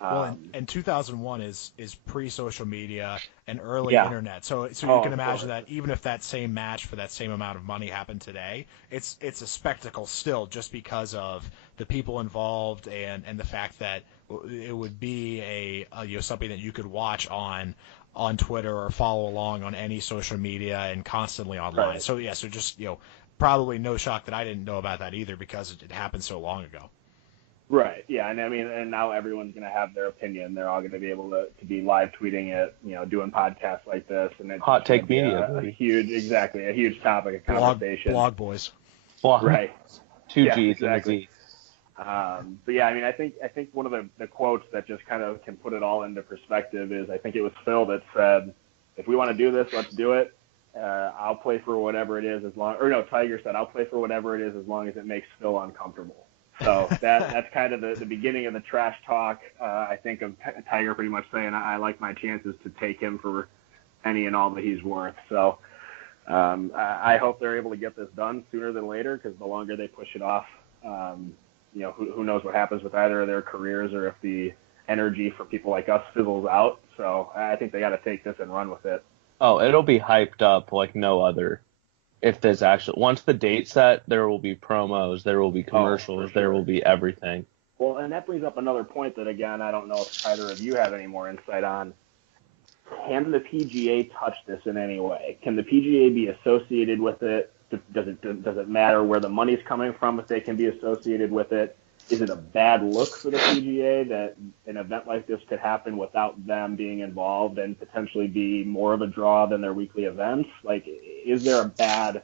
Well, and 2001 is pre-social media and early internet, so you can imagine that even if that same match for that same amount of money happened today, it's a spectacle still, just because of the people involved and the fact that it would be a something that you could watch on Twitter or follow along on any social media and constantly online. Right. So just probably no shock that I didn't know about that either, because it happened so long ago. Right. Yeah. And I mean, and now everyone's going to have their opinion. They're all going to be able to be live tweeting it, doing podcasts like this. And it's hot take media. A huge topic of conversation. Blog boys. Right. Two G's exactly. and a Z. But yeah, I mean, I think one of the quotes that just kind of can put it all into perspective is, I think it was Phil that said, if we want to do this, let's do it. I'll play for whatever it is Tiger said, I'll play for whatever it is as long as it makes Phil uncomfortable. So that's kind of the beginning of the trash talk. I think of Tiger pretty much saying, I like my chances to take him for any and all that he's worth. So I hope they're able to get this done sooner than later, because the longer they push it off, who knows what happens with either of their careers, or if the energy for people like us fizzles out. So I think they got to take this and run with it. Oh, it'll be hyped up like no other. If there's actually, once the date's set, there will be promos, there will be commercials, there will be everything. Well, and that brings up another point that, again, I don't know if either of you have any more insight on. Can the PGA touch this in any way? Can the PGA be associated with it? Does it matter where the money's coming from if they can be associated with it? Is it a bad look for the PGA that an event like this could happen without them being involved and potentially be more of a draw than their weekly events? Like, is there a bad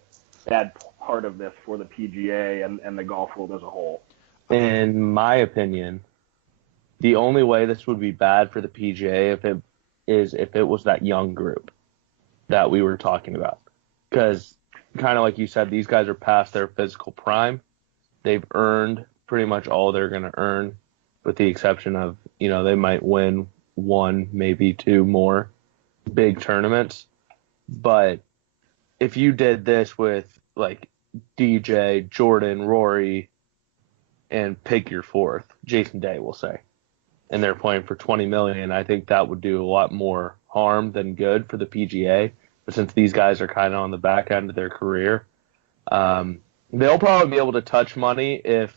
part of this for the PGA and the golf world as a whole? In my opinion, the only way this would be bad for the PGA if it was that young group that we were talking about. Because, kind of like you said, these guys are past their physical prime. They've earned pretty much all they're going to earn, with the exception of, they might win one, maybe two more big tournaments. But if you did this with like DJ, Jordan, Rory, and pick your fourth, Jason Day, we'll say, and they're playing for $20 million, I think that would do a lot more harm than good for the PGA. But since these guys are kind of on the back end of their career, they'll probably be able to touch money if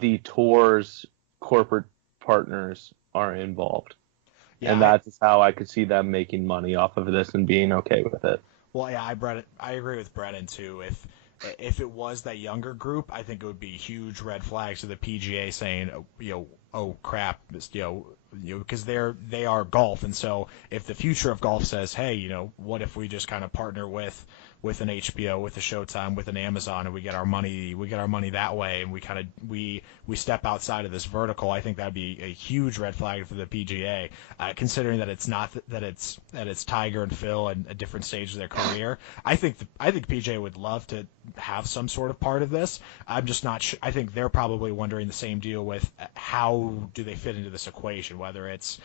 the tour's corporate partners are involved. Yeah, and that's how I could see them making money off of this and being okay with it. Well, yeah, I agree with Brennan too. If it was that younger group, I think it would be huge red flags to the PGA saying, oh crap, because they are golf, and so if the future of golf says, hey, what if we just kind of partner with an HBO, with a Showtime, with an Amazon, and we get our money that way, and we step outside of this vertical, I think that'd be a huge red flag for the PGA, considering that it's not that it's Tiger and Phil at different stages of their career. I think PGA would love to have some sort of part of this. I'm just not sure. I think they're probably wondering the same deal with how do they fit into this equation, whether it's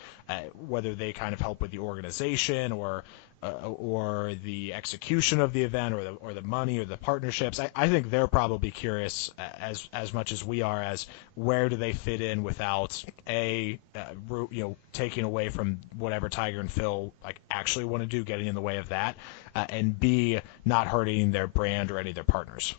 whether they kind of help with the organization or the execution of the event, or the money, or the partnerships. I think they're probably curious as much as we are, as where do they fit in without taking away from whatever Tiger and Phil actually want to do, getting in the way of that, and B, not hurting their brand or any of their partners.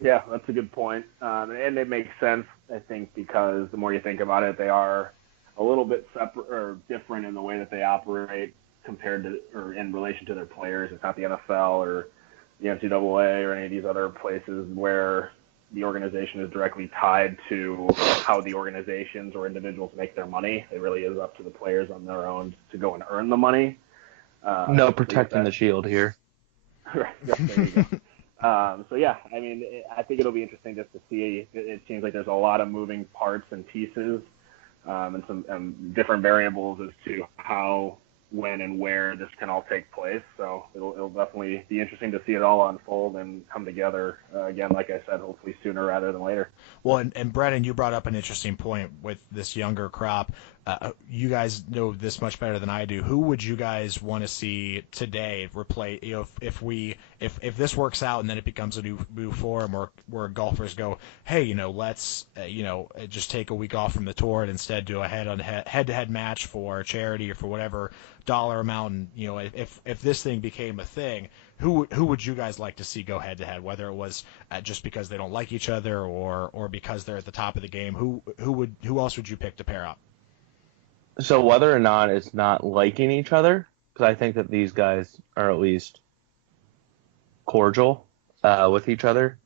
Yeah, that's a good point. And it makes sense, I think, because the more you think about it, they are a little bit separate or different in the way that they operate compared to, or in relation to their players. It's not the NFL or the NCAA or any of these other places where the organization is directly tied to how the organizations or individuals make their money. It really is up to the players on their own to go and earn the money. No protecting the shield here. Right, there you go. So yeah, I mean, I think it'll be interesting just to see. It seems like there's a lot of moving parts and pieces, and some different variables as to how, when, and where this can all take place. So it'll definitely be interesting to see it all unfold and come together. Again, like I said, hopefully sooner rather than later. Well, and Brennan, you brought up an interesting point with this younger crop. You guys know this much better than I do. Who would you guys want to see today replace? If this works out and then it becomes a new forum where golfers go, hey, let's just take a week off from the tour and instead do a head-to-head match for charity or for whatever dollar amount. And if this thing became a thing, who would you guys like to see go head-to-head? Whether it was just because they don't like each other or because they're at the top of the game, who else would you pick to pair up? So whether or not it's not liking each other, because I think that these guys are at least cordial with each other,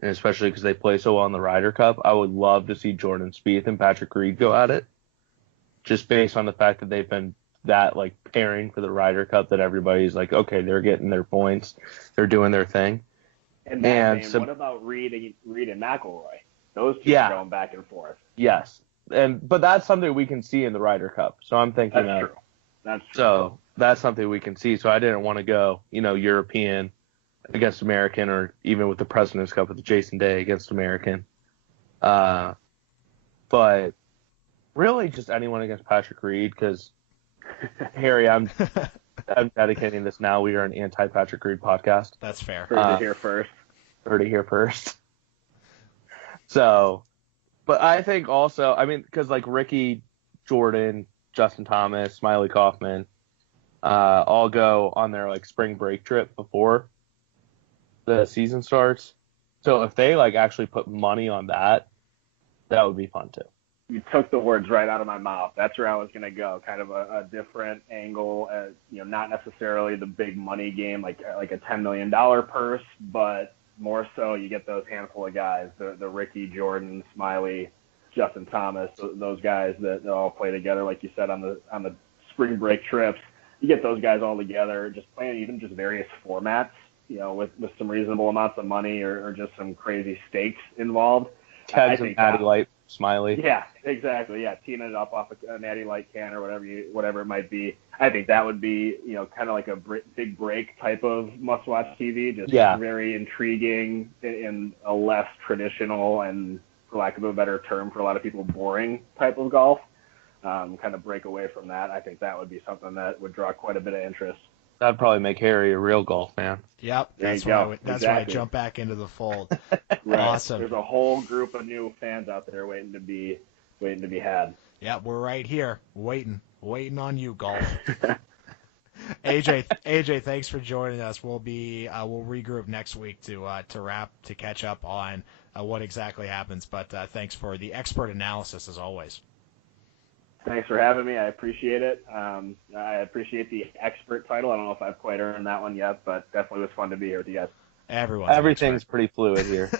and especially because they play so well in the Ryder Cup, I would love to see Jordan Spieth and Patrick Reed go at it, just based on the fact that they've been that pairing for the Ryder Cup that everybody's like, okay, they're getting their points, they're doing their thing. And what about Reed and McIlroy? Those two are going back and forth. Yes. But that's something we can see in the Ryder Cup. So I'm thinking that's true. That's true. So that's something we can see. So I didn't want to go, European against American, or even with the President's Cup with Jason Day against American. But really just anyone against Patrick Reed, because Harry, I'm dedicating this now. We are an anti-Patrick Reed podcast. That's fair. Heard it here first. So, but I think also, because Ricky, Jordan, Justin Thomas, Smiley Kaufman, all go on their spring break trip before the season starts. So if they actually put money on that, that would be fun too. You took the words right out of my mouth. That's where I was going to go. Kind of a different angle, not necessarily the big money game, like a $10 million purse, but more so you get those handful of guys, the Ricky, Jordan, Smiley, Justin Thomas, those guys that all play together, like you said, on the spring break trips. You get those guys all together, just playing even just various formats, with some reasonable amounts of money or just some crazy stakes involved. Tag some Natty Light, Smiley. Yeah, exactly. Yeah, teeing it up off a Natty Light can or whatever it might be. I think that would be, kind of like a big break type of must-watch TV. Just very intriguing in a less traditional and, for lack of a better term, for a lot of people, boring type of golf. Kind of break away from that. I think that would be something that would draw quite a bit of interest. That'd probably make Harry a real golf fan. Yep, that's why I jump back into the fold. Right. Awesome. There's a whole group of new fans out there waiting to be had. Yeah, we're right here, waiting on you, golf. AJ, thanks for joining us. We'll regroup next week to catch up on what exactly happens. But thanks for the expert analysis as always. Thanks for having me. I appreciate it. I appreciate the expert title. I don't know if I've quite earned that one yet, but definitely was fun to be here with you guys. Everything's pretty fluid here.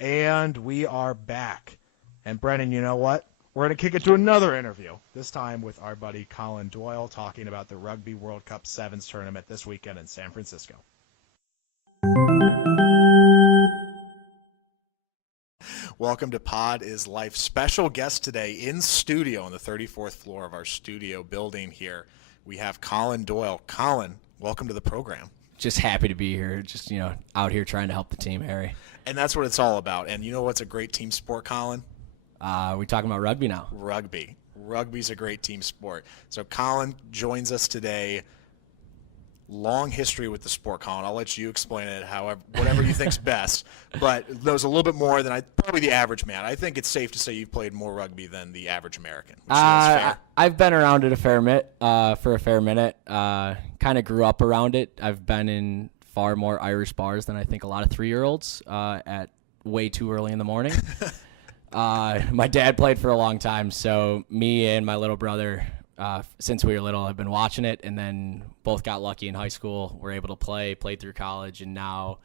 And we are back. And Brennan, you know what? We're going to kick it to another interview, this time with our buddy Colin Doyle, talking about the Rugby World Cup Sevens tournament this weekend in San Francisco. Welcome to Pod is Life. Special guest today in studio on the 34th floor of our studio building here. We have Colin Doyle. Colin, welcome to the program. Just happy to be here. Just, out here trying to help the team, Harry. And that's what it's all about. And you know what's a great team sport, Colin? We talking about rugby now? Rugby. Rugby's a great team sport. So Colin joins us today. Long history with the sport, Colin. I'll let you explain it whatever you think's best. But knows a little bit more than probably the average man. I think it's safe to say you've played more rugby than the average American. I've been around it for a fair minute. Kind of grew up around it. I've been in far more Irish bars than I think a lot of 3-year-olds at way too early in the morning. My dad played for a long time, so me and my little brother, since we were little, have been watching it, and then both got lucky in high school. Were able to played through college, and now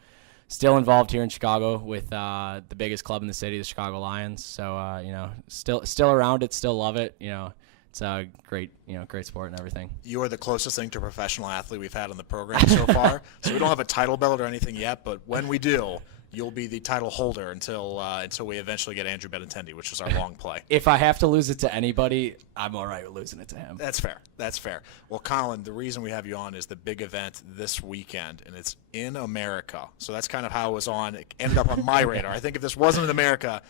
still involved here in Chicago with the biggest club in the city, the Chicago Lions. So still around it, still love it. It's a great sport and everything. You are the closest thing to a professional athlete we've had on the program so far. So we don't have a title belt or anything yet, but when we do, you'll be the title holder until we eventually get Andrew Benintendi, which is our long play. If I have to lose it to anybody, I'm all right with losing it to him. That's fair. Well, Colin, the reason we have you on is the big event this weekend, and it's in America. So that's kind of how it was on. It ended up on my radar. I think if this wasn't in America,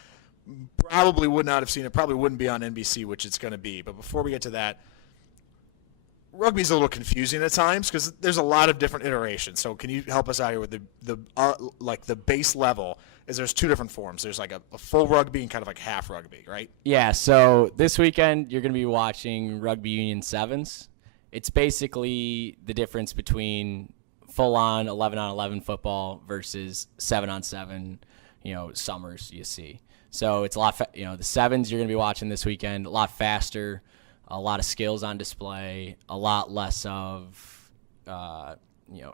probably would not have seen it. Probably wouldn't be on NBC, which it's going to be. But before we get to that, rugby's a little confusing at times because there's a lot of different iterations. So can you help us out here with the base level? There's two different forms. There's like a full rugby and kind of like half rugby, right? Yeah. So this weekend you're going to be watching Rugby Union Sevens. It's basically the difference between full-on 11-on-11 football versus 7-on-7, summers you see. So it's a lot, the sevens you're going to be watching this weekend, a lot faster, a lot of skills on display, a lot less of,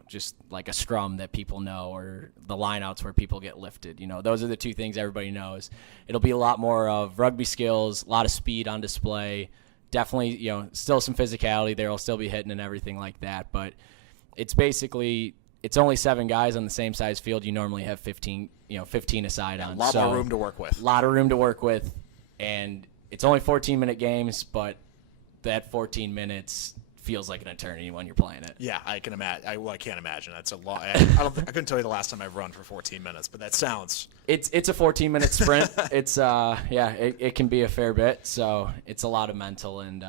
just like a scrum that people know or the lineouts where people get lifted. Those are the two things everybody knows. It'll be a lot more of rugby skills, a lot of speed on display. Definitely, still some physicality there. Will still be hitting and everything like that. But it's basically, it's only 7 guys on the same size field. You normally have 15 aside on. A lot more room to work with. A lot of room to work with. And it's only 14-minute games, but that 14 minutes feels like an eternity when you're playing it. Yeah, I can imagine. I can't imagine. That's a lot. I couldn't tell you the last time I've run for 14 minutes, but that sounds. It's a 14-minute sprint. It's it can be a fair bit. So it's a lot of mental, and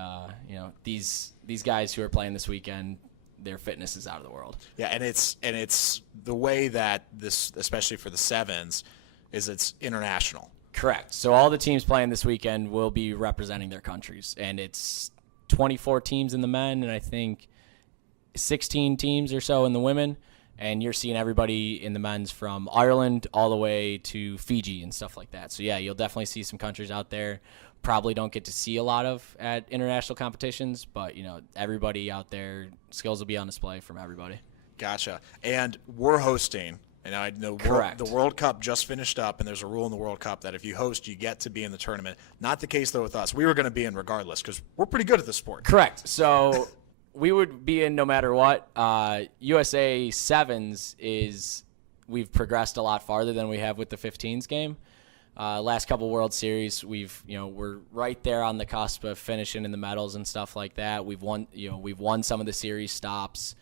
these guys who are playing this weekend, their fitness is out of the world. Yeah, and it's the way that this, especially for the sevens, is it's international. Correct. So all the teams playing this weekend will be representing their countries, and it's 24 teams in the men, and I think 16 teams or so in the women. And you're seeing everybody in the men's from Ireland all the way to Fiji and stuff like that. So yeah, you'll definitely see some countries out there. Probably don't get to see a lot of at international competitions, but everybody out there, skills will be on display from everybody. Gotcha. And we're hosting. And I know the World Cup just finished up, and there's a rule in the World Cup that if you host, you get to be in the tournament. Not the case, though, with us. We were going to be in regardless because we're pretty good at this sport. Correct. So we would be in no matter what. USA Sevens we've progressed a lot farther than we have with the 15s game. Last couple World Series, we're right there on the cusp of finishing in the medals and stuff like that. We've won some of the series stops.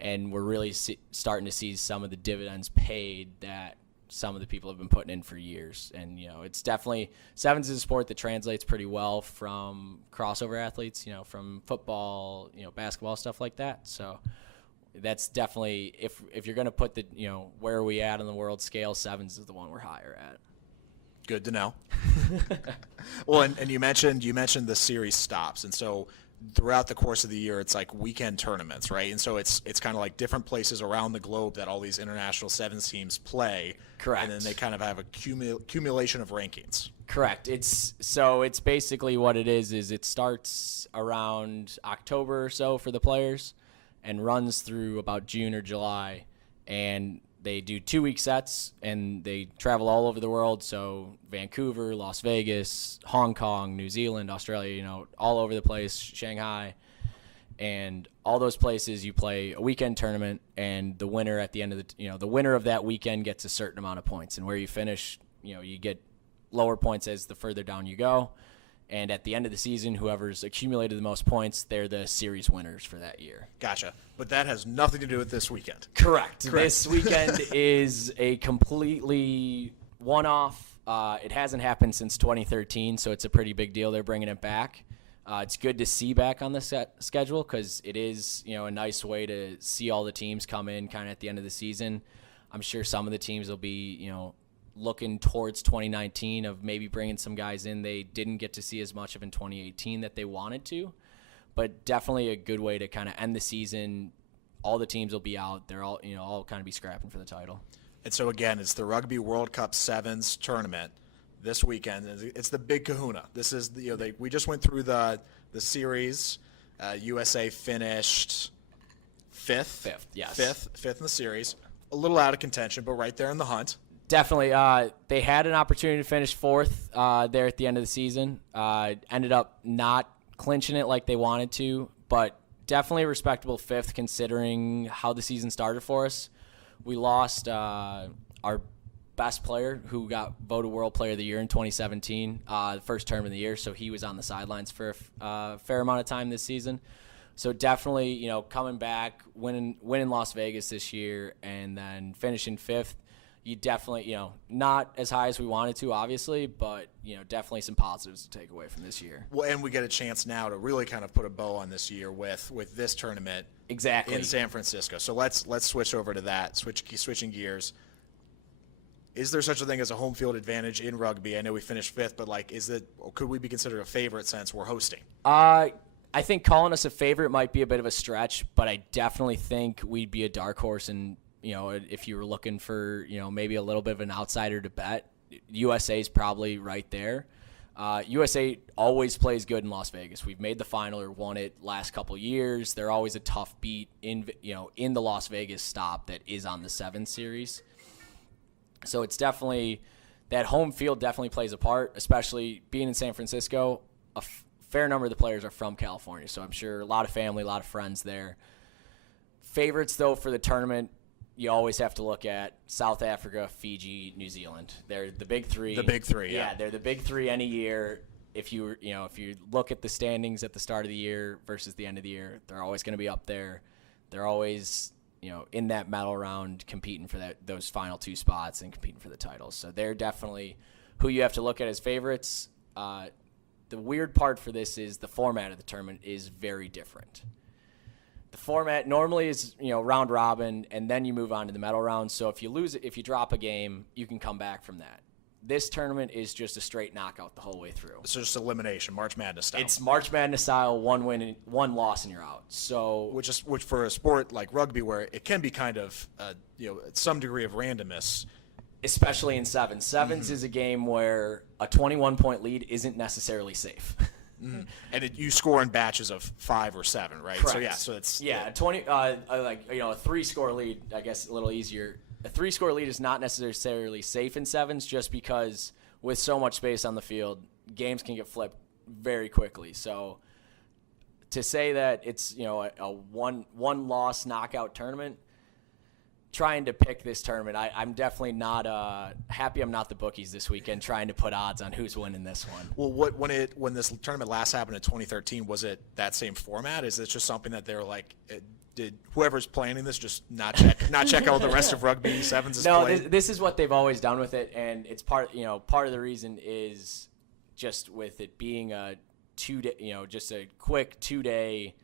And we're really starting to see some of the dividends paid that some of the people have been putting in for years. And, it's definitely – sevens is a sport that translates pretty well from crossover athletes, from football, basketball, stuff like that. So that's definitely – if you're going to put the – where are we at on the world scale, sevens is the one we're higher at. Good to know. Well, and you mentioned the series stops. And so – throughout the course of the year, it's like weekend tournaments, right? And so it's kind of like different places around the globe that all these international sevens teams play. Correct. And then they kind of have a accumulation of rankings. Correct. It's basically what it is it starts around October or so for the players and runs through about June or July, and they do 2-week sets and they travel all over the world. So Vancouver, Las Vegas, Hong Kong, New Zealand, Australia, all over the place, Shanghai, and all those places you play a weekend tournament, and the winner at the end of the winner of that weekend gets a certain amount of points, and where you finish, you get lower points as the further down you go. And at the end of the season, whoever's accumulated the most points, they're the series winners for that year. Gotcha. But that has nothing to do with this weekend. Correct. This weekend is a completely one-off. It hasn't happened since 2013, so it's a pretty big deal. They're bringing it back. It's good to see back on the schedule because it is, a nice way to see all the teams come in kind of at the end of the season. I'm sure some of the teams will be, looking towards 2019 of maybe bringing some guys in they didn't get to see as much of in 2018 that they wanted to, but definitely a good way to kind of end the season. All the teams will be out. They're all, all kind of be scrapping for the title. And so again, it's the Rugby World Cup Sevens tournament this weekend. It's the big kahuna. This is we just went through the series. USA finished fifth. Yes. Fifth in the series. A little out of contention, but right there in the hunt. Definitely. They had an opportunity to finish fourth there at the end of the season. Ended up not clinching it like they wanted to, but definitely a respectable fifth considering how the season started for us. We lost our best player who got voted World Player of the Year in 2017, the first term of the year, so he was on the sidelines for a fair amount of time this season. So definitely, coming back, winning Las Vegas this year, and then finishing fifth. You definitely, not as high as we wanted to, obviously, but, definitely some positives to take away from this year. Well, and we get a chance now to really kind of put a bow on this year with this tournament. Exactly. In San Francisco. So let's switch over to that, switching gears. Is there such a thing as a home field advantage in rugby? I know we finished fifth, but, could we be considered a favorite since we're hosting? I think calling us a favorite might be a bit of a stretch, but I definitely think we'd be a dark horse and if you were looking for, maybe a little bit of an outsider to bet, USA is probably right there. USA always plays good in Las Vegas. We've made the final or won it last couple years. They're always a tough beat in the Las Vegas stop that is on the 7 series. So it's definitely that home field definitely plays a part, especially being in San Francisco. A fair number of the players are from California, so I'm sure a lot of family, a lot of friends there. Favorites, though, for the tournament, you always have to look at South Africa, Fiji, New Zealand. They're the big three. The big three, yeah. Yeah, they're the big three any year. If you look at the standings at the start of the year versus the end of the year, they're always going to be up there. They're always, in that medal round competing for those final 2 spots and competing for the titles. So they're definitely who you have to look at as favorites. The weird part for this is the format of the tournament is very different. The format normally is, round robin, and then you move on to the medal round. So if you lose it, if you drop a game, you can come back from that. This tournament is just a straight knockout the whole way through. It's just elimination, March Madness style. It's March Madness style, 1 win and 1 loss, and you're out. So which for a sport like rugby, where it can be kind of, some degree of randomness. Especially in sevens. Sevens is a game where a 21-point lead isn't necessarily safe. Mm-hmm. And you score in batches of 5 or 7, right? Correct. So it's 20. A 3-score lead, I guess a little easier. A 3-score lead is not necessarily safe in sevens, just because with so much space on the field, games can get flipped very quickly. So to say that it's a one loss knockout tournament. Trying to pick this tournament, I'm definitely not happy I'm not the bookies this weekend trying to put odds on who's winning this one. Well, when this tournament last happened in 2013, was it that same format? Is it just something that they're like, did whoever's planning this just not check out the rest of rugby sevens? No, this is what they've always done with it, and it's part of the reason is just with it being a 2-day, just a quick 2-day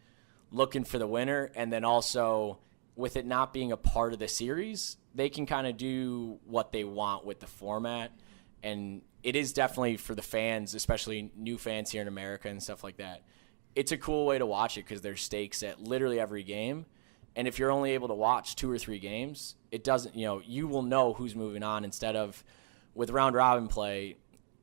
looking for the winner, and then also with it not being a part of the series, they can kind of do what they want with the format. And it is definitely for the fans, especially new fans here in America and stuff like that. it's a cool way to watch it because there's stakes at literally every game. And if you're only able to watch 2 or 3 games, it doesn't, you will know who's moving on instead of with round robin play.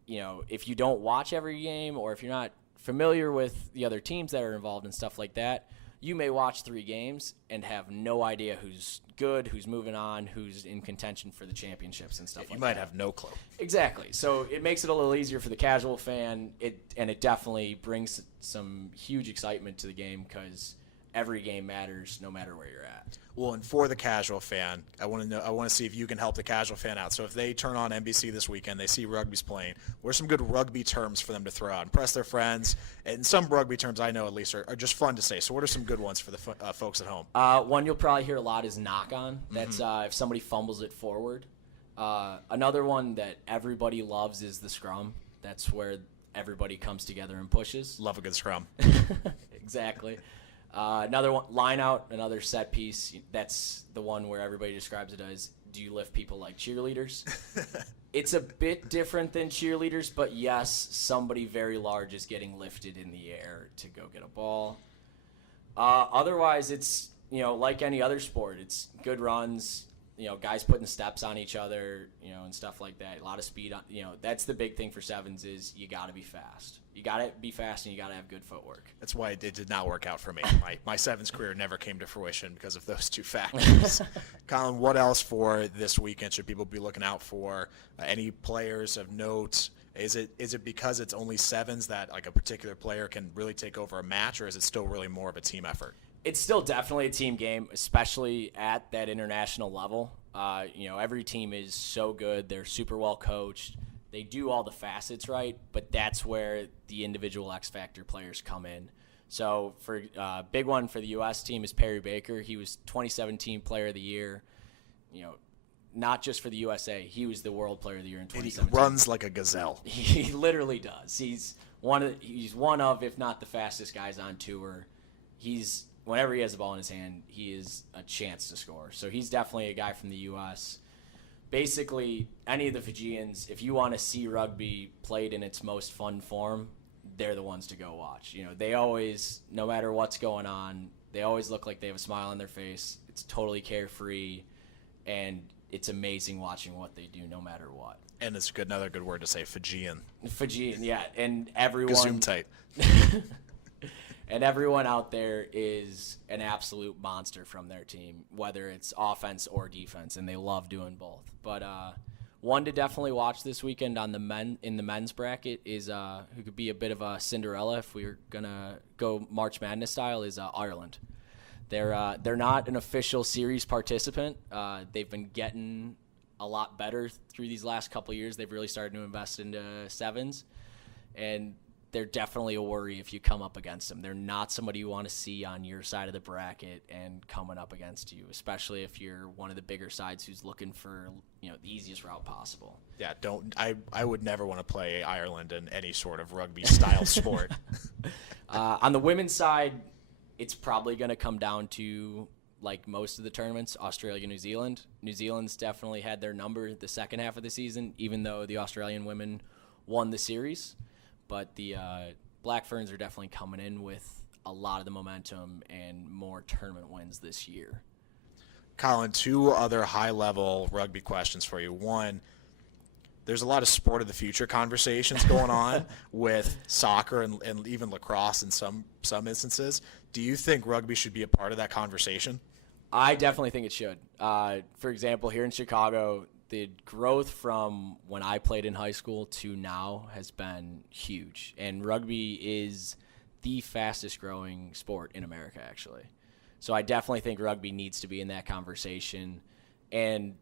If you don't watch every game or if you're not familiar with the other teams that are involved and stuff like that, you may watch 3 games and have no idea who's good, who's moving on, who's in contention for the championships and stuff like that. You might have no clue. Exactly. So it makes it a little easier for the casual fan. It definitely brings some huge excitement to the game because every game matters no matter where you're at. Well, and for the casual fan, I want to see if you can help the casual fan out. So if they turn on NBC this weekend, they see rugby's playing, what are some good rugby terms for them to throw out? Impress their friends. And some rugby terms I know at least are just fun to say. So what are some good ones for the folks at home? One you'll probably hear a lot is knock on. That's if somebody fumbles it forward. Another one that everybody loves is the scrum. That's where everybody comes together and pushes. Love a good scrum. Exactly. Another one, line out, another set piece. That's the one where everybody describes it as, do you lift people like cheerleaders? It's a bit different than cheerleaders, but yes, somebody very large is getting lifted in the air to go get a ball. Otherwise, it's, like any other sport. It's good runs, guys putting steps on each other, and stuff like that. A lot of speed. That's the big thing for sevens is you got to be fast. You got to be fast and you got to have good footwork. That's why it did not work out for me. My sevens career never came to fruition because of those 2 factors. Colin, what else for this weekend should people be looking out for? Any players of note? Is it because it's only sevens that like a particular player can really take over a match, or is it still really more of a team effort? It's still definitely a team game, especially at that international level. Every team is so good. They're super well coached. They do all the facets right, but that's where the individual X Factor players come in. So for big one for the U.S. team is Perry Baker. He was 2017 Player of the Year. Not just for the USA. He was the World Player of the Year in 2017. And he runs like a gazelle. He literally does. He's one of, if not the fastest guys on tour. Whenever he has the ball in his hand, he is a chance to score. So he's definitely a guy from the U.S. Basically, any of the Fijians, if you want to see rugby played in its most fun form, they're the ones to go watch. They always, no matter what's going on, they always look like they have a smile on their face. It's totally carefree, and it's amazing watching what they do no matter what. And it's another good word to say, Fijian. Fijian, yeah. And everyone... Gesundheit. And everyone out there is an absolute monster from their team, whether it's offense or defense, and they love doing both. But one to definitely watch this weekend in the men's bracket is who could be a bit of a Cinderella if we're gonna go March Madness style is Ireland. They're not an official series participant. They've been getting a lot better through these last couple of years. They've really started to invest into sevens, and they're definitely a worry if you come up against them. They're not somebody you want to see on your side of the bracket and coming up against you, especially if you're one of the bigger sides who's looking for the easiest route possible. Yeah, I would never want to play Ireland in any sort of rugby style sport. On the women's side, it's probably going to come down to, like most of the tournaments, Australia, New Zealand. New Zealand's definitely had their number the second half of the season, even though the Australian women won the series. But the Black Ferns are definitely coming in with a lot of the momentum and more tournament wins this year. Colin, 2 other high-level rugby questions for you. One, there's a lot of sport of the future conversations going on with soccer and even lacrosse in some instances. Do you think rugby should be a part of that conversation? I definitely think it should. For example, here in Chicago, the growth from when I played in high school to now has been huge. And rugby is the fastest growing sport in America, actually. So I definitely think rugby needs to be in that conversation. And,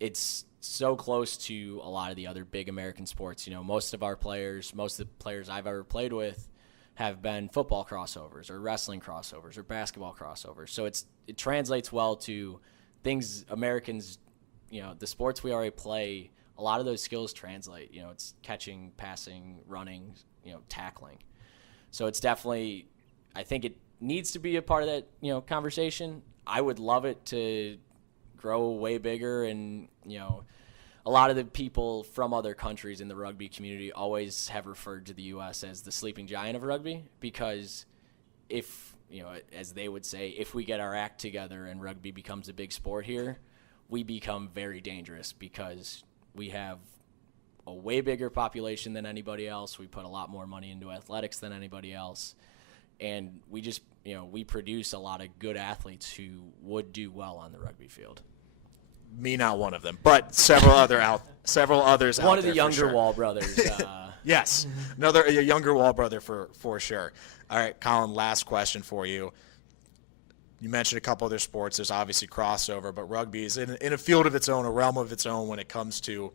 it's so close to a lot of the other big American sports. Most of the players I've ever played with have been football crossovers or wrestling crossovers or basketball crossovers. So it translates well to things Americans, the sports we already play, a lot of those skills translate. It's catching, passing, running, tackling. So it's definitely, I think it needs to be a part of that, conversation. I would love it to grow way bigger and, a lot of the people from other countries in the rugby community always have referred to the U.S. as the sleeping giant of rugby because if, as they would say, if we get our act together and rugby becomes a big sport here, we become very dangerous because we have a way bigger population than anybody else. We put a lot more money into athletics than anybody else. And we just, we produce a lot of good athletes who would do well on the rugby field. Me, not one of them, but several others out One of there the younger for sure. Wall brothers. Yes, a younger Wall brother for sure. All right, Colin, last question for you. You mentioned a couple other sports. There's obviously crossover, but rugby is in a field of its own, a realm of its own when it comes to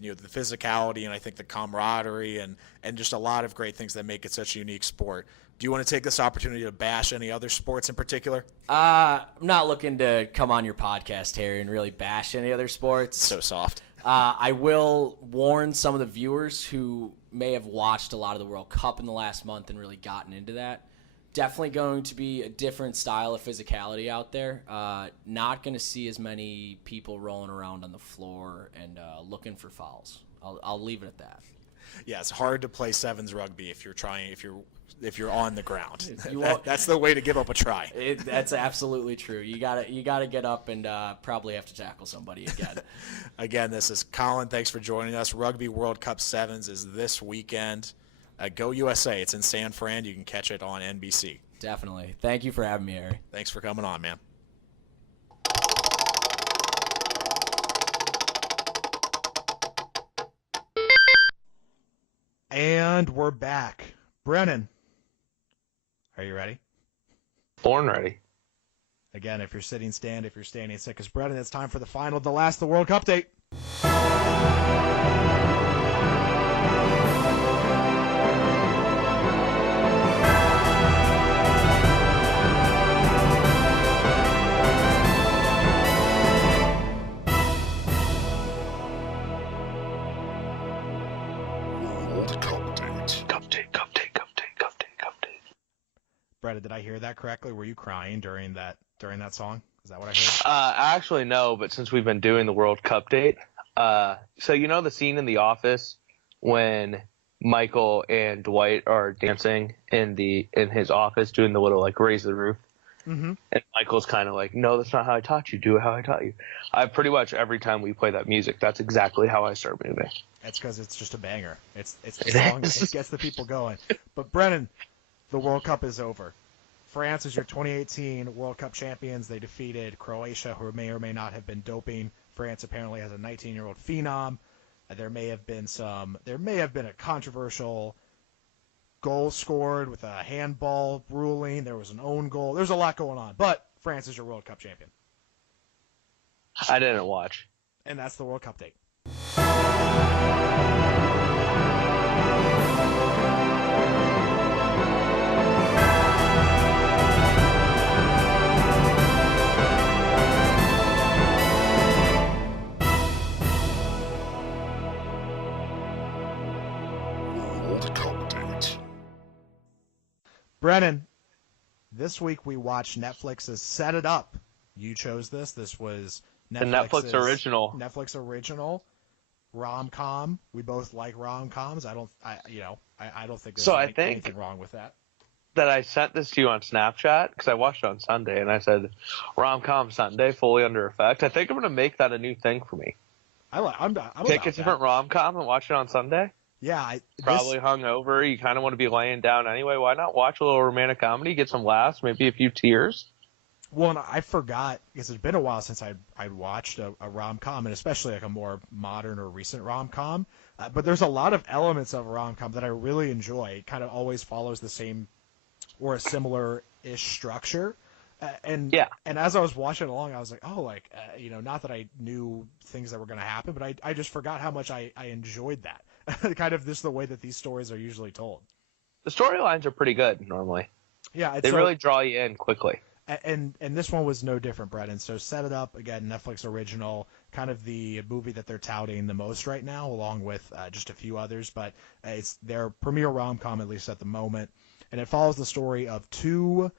the physicality and I think the camaraderie and just a lot of great things that make it such a unique sport. Do you want to take this opportunity to bash any other sports in particular? I'm not looking to come on your podcast, Harry, and really bash any other sports. So soft. I will warn some of the viewers who may have watched a lot of the World Cup in the last month and really gotten into that. Definitely going to be a different style of physicality out there. Not going to see as many people rolling around on the floor and looking for fouls. I'll leave it at that. Yeah, it's hard to play sevens rugby if you're on the ground. That's the way to give up a try. That's absolutely true. You gotta get up and probably have to tackle somebody again. Again, this is Colin. Thanks for joining us. Rugby World Cup Sevens is this weekend. Go USA. It's in San Fran. You can catch it on NBC. Definitely. Thank you for having me, Harry. Thanks for coming on, man. And we're back. Brennan, are you ready? Born ready. Again, if you're sitting, stand. If you're standing, sit. Because Brennan, it's time for the final, the last, the World Cup date. Brennan, did I hear that correctly? Were you crying during that song? Is that what I heard? Actually, no, but since we've been doing the World Cup date, so you know the scene in The Office when Michael and Dwight are dancing in his office doing the little like raise the roof, and Michael's kind of like, no, that's not how I taught you. Do it how I taught you. I pretty much every time we play that music, that's exactly how I start moving. That's because it's just a banger. It's the song. It gets the people going. But Brennan, the World Cup is over. France is your 2018 World Cup champions. They defeated Croatia, who may or may not have been doping. France apparently has a 19-year-old phenom. There may have been a controversial goal scored with a handball ruling. There was an own goal. There's a lot going on. But France is your World Cup champion. I didn't watch. And that's the World Cup date. Brennan, this week we watched Netflix's Set It Up. You chose this. This was Netflix original. Netflix original rom-com. We both like rom-coms. I don't think there's anything wrong with that. That I sent this to you on Snapchat because I watched it on Sunday and I said rom-com Sunday fully under effect. I think I'm going to make that a new thing for me. I'm Take a different rom-com and watch it on Sunday. Yeah, probably hungover. You kind of want to be laying down anyway. Why not watch a little romantic comedy, get some laughs, maybe a few tears? Well, and I forgot because it's been a while since I'd watched a rom-com, and especially like a more modern or recent rom-com. But there's a lot of elements of a rom-com that I really enjoy. It kind of always follows the same or a similar-ish structure. And as I was watching along, I was like, not that I knew things that were going to happen, but I just forgot how much I enjoyed that. Kind of just the way that these stories are usually told. The storylines are pretty good normally. Yeah, they really draw you in quickly. And this one was no different, Brett. And so Set It Up, again, Netflix original, kind of the movie that they're touting the most right now, along with just a few others. But it's their premier rom-com, at least at the moment. And it follows the story of two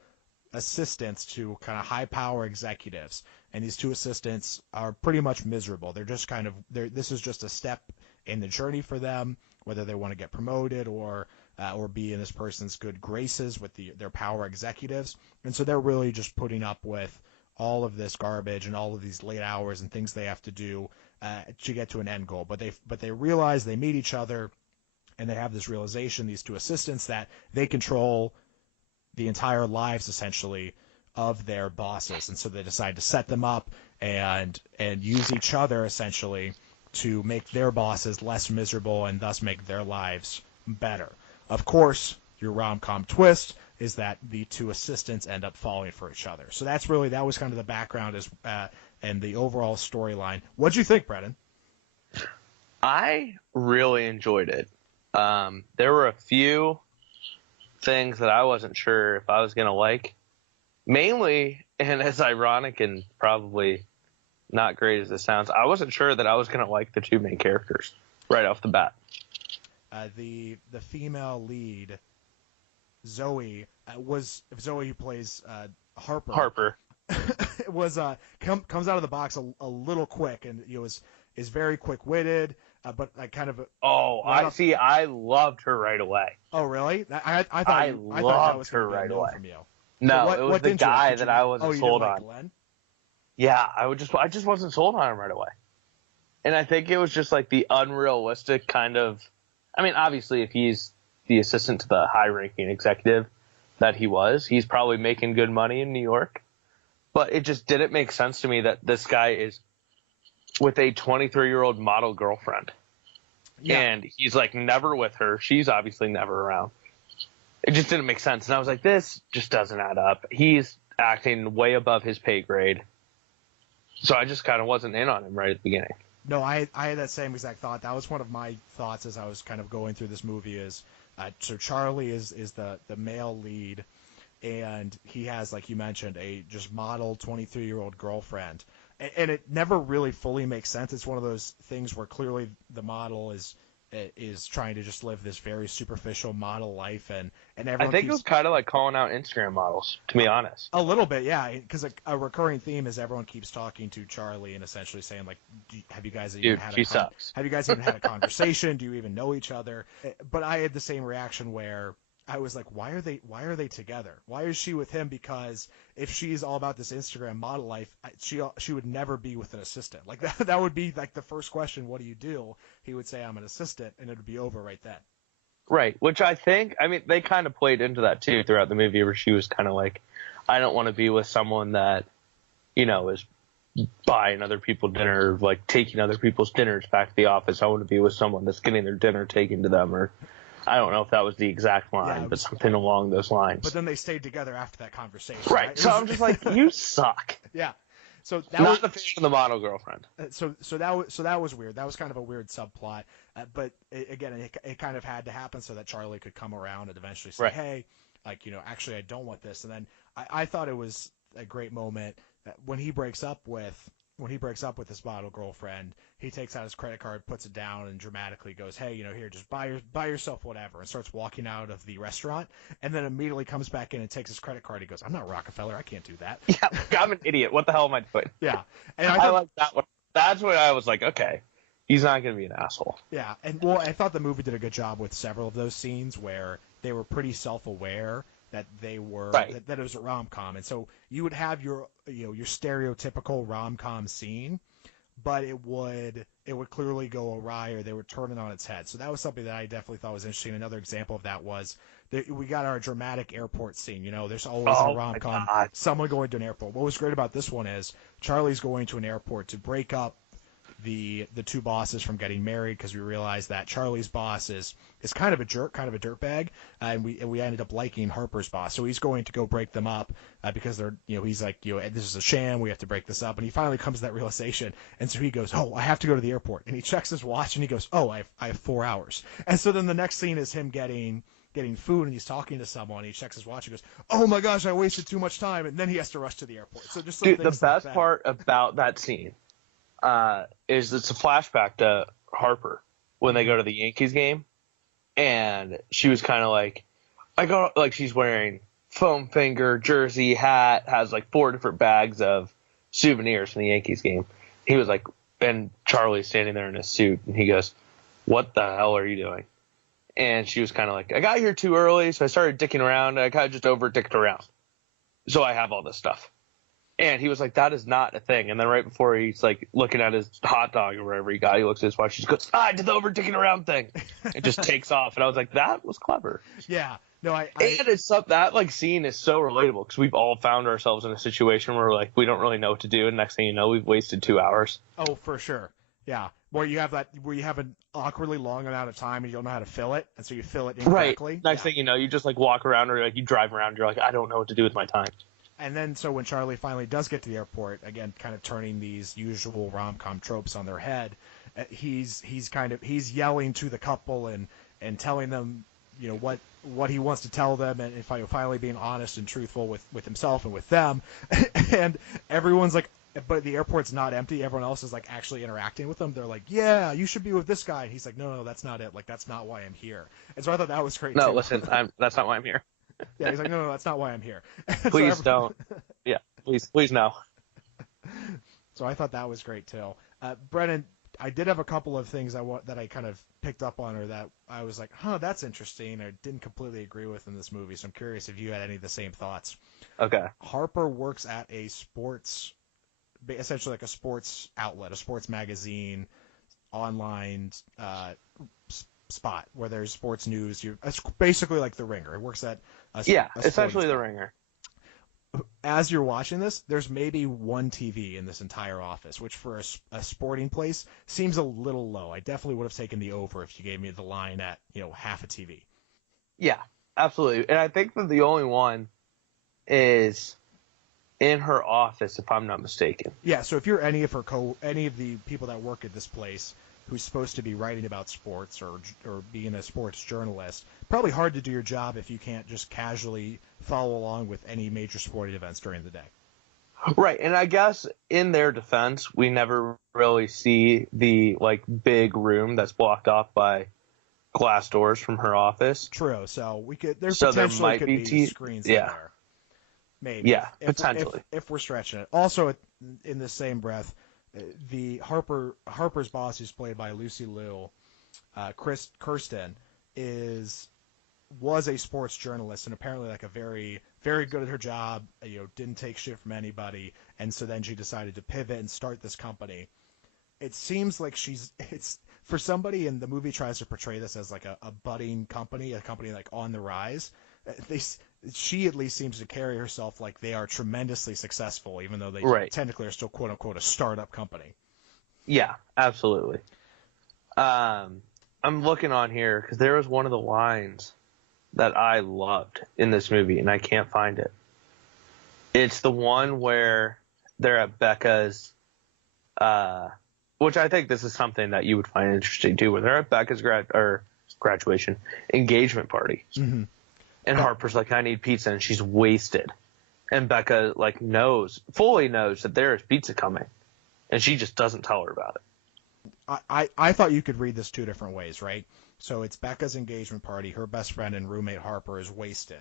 assistants to kind of high power executives, and these two assistants are pretty much miserable. They're just this is just a step in the journey for them, whether they want to get promoted or be in this person's good graces with their power executives. And so they're really just putting up with all of this garbage and all of these late hours and things they have to do to get to an end goal. But they realize, they meet each other, and they have this realization, these two assistants, that they control the entire lives essentially of their bosses. And so they decide to set them up and use each other essentially to make their bosses less miserable and thus make their lives better. Of course, your rom-com twist is that the two assistants end up falling for each other. So that was kind of the background and the overall storyline. What'd you think, Brennan? I really enjoyed it. There were a few things that I wasn't sure if I was going to like. Mainly, and as ironic and probably not great as this sounds, I wasn't sure that I was going to like the two main characters right off the bat. The female lead, Zoe, who plays Harper. was comes out of the box a little quick, and is very quick-witted, but kind of. I loved her right away. Oh, really? I thought that was her right away from you. No, so it was the guy that I wasn't sold on. Glenn? Yeah, I just wasn't sold on him right away, and I think it was just like the unrealistic kind of. I mean, obviously, if he's the assistant to the high-ranking executive that he's probably making good money in New York. But it just didn't make sense to me that this guy is with a 23-year-old model girlfriend. Yeah. And he's, like, never with her. She's obviously never around. It just didn't make sense. And I was like, this just doesn't add up. He's acting way above his pay grade. So I just kind of wasn't in on him right at the beginning. No, I had that same exact thought. That was one of my thoughts as I was kind of going through this movie so Charlie is the male lead, and he has, like you mentioned, a just model 23-year-old girlfriend. And it never really fully makes sense. It's one of those things where clearly the model is trying to just live this very superficial model life, and everyone. I think it was kind of like calling out Instagram models, to be honest. A little bit, yeah, because a recurring theme is everyone keeps talking to Charlie and essentially saying, like, have you guys even had a conversation? Do you even know each other? But I had the same reaction where I was like, why are they together? Why is she with him? Because if she's all about this Instagram model life, she would never be with an assistant. Like that would be like the first question. What do you do? He would say, I'm an assistant, and it would be over right then. Right. Which I mean, they kind of played into that too throughout the movie, where she was kind of like, I don't want to be with someone that, is buying other people dinner, like taking other people's dinners back to the office. I want to be with someone that's getting their dinner taken to them, or I don't know if that was the exact line, but something along those lines. But then they stayed together after that conversation. Right. So I'm just like, you suck. Yeah. So that not the fan of the model girlfriend. So that was weird. That was kind of a weird subplot. But it kind of had to happen so that Charlie could come around and eventually say, hey, actually I don't want this. And then I thought it was a great moment when he breaks up with his model girlfriend. He takes out his credit card, puts it down, and dramatically goes, hey, here, just buy yourself whatever, and starts walking out of the restaurant, and then immediately comes back in and takes his credit card. He goes, I'm not Rockefeller. I can't do that. Yeah, I'm an idiot. What the hell am I doing? Yeah. And I like that one. That's when I was like, okay, he's not going to be an asshole. Yeah, and I thought the movie did a good job with several of those scenes where they were pretty self-aware that they were that it was a rom-com, and so you would have your stereotypical rom-com scene, but it would clearly go awry, or they would turn it on its head. So that was something that I definitely thought was interesting. Another example of that was that we got our dramatic airport scene. There's always a rom-com, someone going to an airport. What was great about this one is Charlie's going to an airport to break up the two bosses from getting married, because we realized that Charlie's boss is kind of a jerk, kind of a dirtbag, and we ended up liking Harper's boss. So he's going to go break them up because they're he's like this is a sham. We have to break this up, and he finally comes to that realization, and so he goes, I have to go to the airport, and he checks his watch and he goes, I have 4 hours, and so then the next scene is him getting food, and he's talking to someone. He checks his watch and goes, oh my gosh, I wasted too much time, and then he has to rush to the airport. So just the best part about that scene is it's a flashback to Harper when they go to the Yankees game, and she was kind of like, she's wearing foam finger, jersey, hat, has like 4 different bags of souvenirs from the Yankees game. He was like, and Charlie's standing there in his suit, and he goes, "What the hell are you doing?" And she was kind of like, "I got here too early, so I started dicking around. I kind of just over-dicked around. So I have all this stuff." And he was like, "That is not a thing." And then right before he's like looking at his hot dog or wherever he got, he looks at his watch. He goes, "I did the over-dicking around thing." It just takes off. And I was like, that was clever. Yeah. No, And it's that like scene is so relatable because we've all found ourselves in a situation where like we don't really know what to do, and next thing you know, we've wasted 2 hours. Oh, for sure. Yeah. Where you have an awkwardly long amount of time and you don't know how to fill it, and so you fill it incorrectly. Right. Next thing you know, you just like walk around or like you drive around. You're like, I don't know what to do with my time. And then so when Charlie finally does get to the airport, again, kind of turning these usual rom-com tropes on their head, he's yelling to the couple and telling them, you know, what he wants to tell them, and finally being honest and truthful with himself and with them. And everyone's like, but the airport's not empty. Everyone else is like actually interacting with them. They're like, "Yeah, you should be with this guy." And he's like, "No, that's not it. Like, that's not why I'm here." And so I thought that was great. No, too. listen, that's not why I'm here. Yeah, he's like, no, that's not why I'm here. Please don't. Yeah, please no. So I thought that was great too. Brennan, I did have a couple of things that I kind of picked up on, or that I was like, that's interesting. I didn't completely agree with in this movie, so I'm curious if you had any of the same thoughts. Okay. Harper works at a essentially like a sports outlet, a sports magazine, online spot where there's sports news. It's basically like The Ringer. It works at essentially The Ringer. As you're watching this, there's maybe one TV in this entire office, which for a sporting place seems a little low. I definitely would have taken the over if you gave me the line at, half a TV. Yeah, absolutely. And I think that the only one is in her office, if I'm not mistaken. Yeah, so if you're any of the people that work at this place who's supposed to be writing about sports or being a sports journalist, probably hard to do your job if you can't just casually follow along with any major sporting events during the day. Right, and I guess in their defense, we never really see the big room that's blocked off by glass doors from her office. True, so there might be screens in there. Maybe. Yeah, potentially. If we're stretching it. Also, in the same breath, the Harper's boss, who's played by Lucy Liu, Kirsten, was a sports journalist and apparently a very, very good at her job. Didn't take shit from anybody, and so then she decided to pivot and start this company. It seems like it's for somebody, and the movie tries to portray this as like a budding company, a company on the rise. She at least seems to carry herself like they are tremendously successful, even though they technically are still quote unquote a startup company. Yeah, absolutely. I'm looking on here because there was one of the lines that I loved in this movie, and I can't find it. It's the one where they're at Becca's, which I think this is something that you would find interesting too, where they're at Becca's graduation engagement party. Mm-hmm. And Harper's like, "I need pizza," and she's wasted. And Becca fully knows that there is pizza coming, and she just doesn't tell her about it. I thought you could read this two different ways, right? So it's Becca's engagement party. Her best friend and roommate Harper is wasted,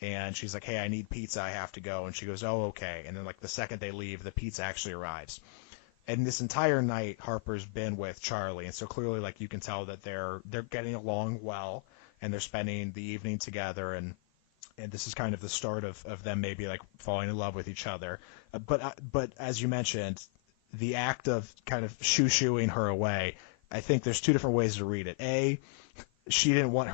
and she's like, "Hey, I need pizza. I have to go." And she goes, "Oh, okay." And then the second they leave, the pizza actually arrives. And this entire night, Harper's been with Charlie, and so clearly, you can tell that they're getting along well. And they're spending the evening together, and this is kind of the start of them maybe falling in love with each other. But as you mentioned, the act of kind of shoo-shooing her away, I think there's two different ways to read it. A, she didn't want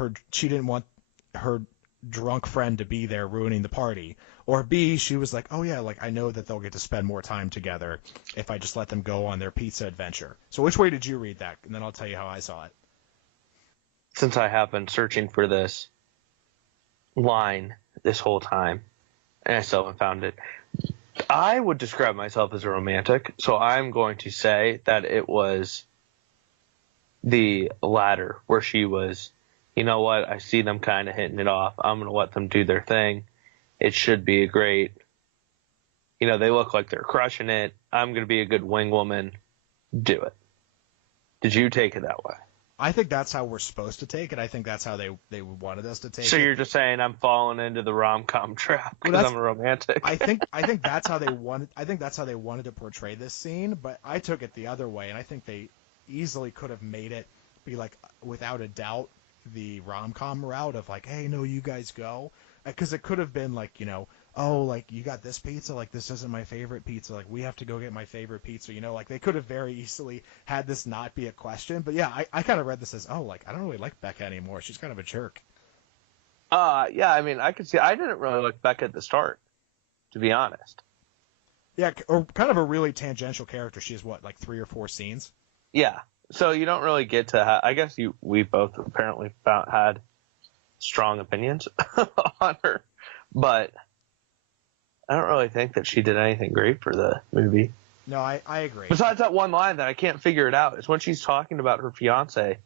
her drunk friend to be there ruining the party. Or B, she was like, "Oh yeah, I know that they'll get to spend more time together if I just let them go on their pizza adventure." So which way did you read that? And then I'll tell you how I saw it. Since I have been searching for this line this whole time, and I still haven't found it, I would describe myself as a romantic, so I'm going to say that it was the latter, where she was, "You know what, I see them kind of hitting it off. I'm going to let them do their thing. It should be a great, they look like they're crushing it. I'm going to be a good wing woman. Do it." Did you take it that way? I think that's how we're supposed to take it. I think that's how they wanted us to take it. So you're just saying I'm falling into the rom-com trap because I'm a romantic. I think that's how they wanted. I think that's how they wanted to portray this scene. But I took it the other way, and I think they easily could have made it be like, without a doubt, the rom-com route of like, hey, no, you guys go, because it could have been like, oh, like, you got this pizza, like, this isn't my favorite pizza, like, we have to go get my favorite pizza, like, they could have very easily had this not be a question. But yeah, I kind of read this as, oh, like, I don't really like Becca anymore, she's kind of a jerk. Yeah, I mean, I could see, I didn't really like Becca at the start, to be honest. Yeah, or kind of a really tangential character. She has what, like 3 or 4 scenes? Yeah, so you don't really get to I guess we both apparently had strong opinions on her, but I don't really think that she did anything great for the movie. No, I agree. Besides that one line that I can't figure it out. It's when she's talking about her fiance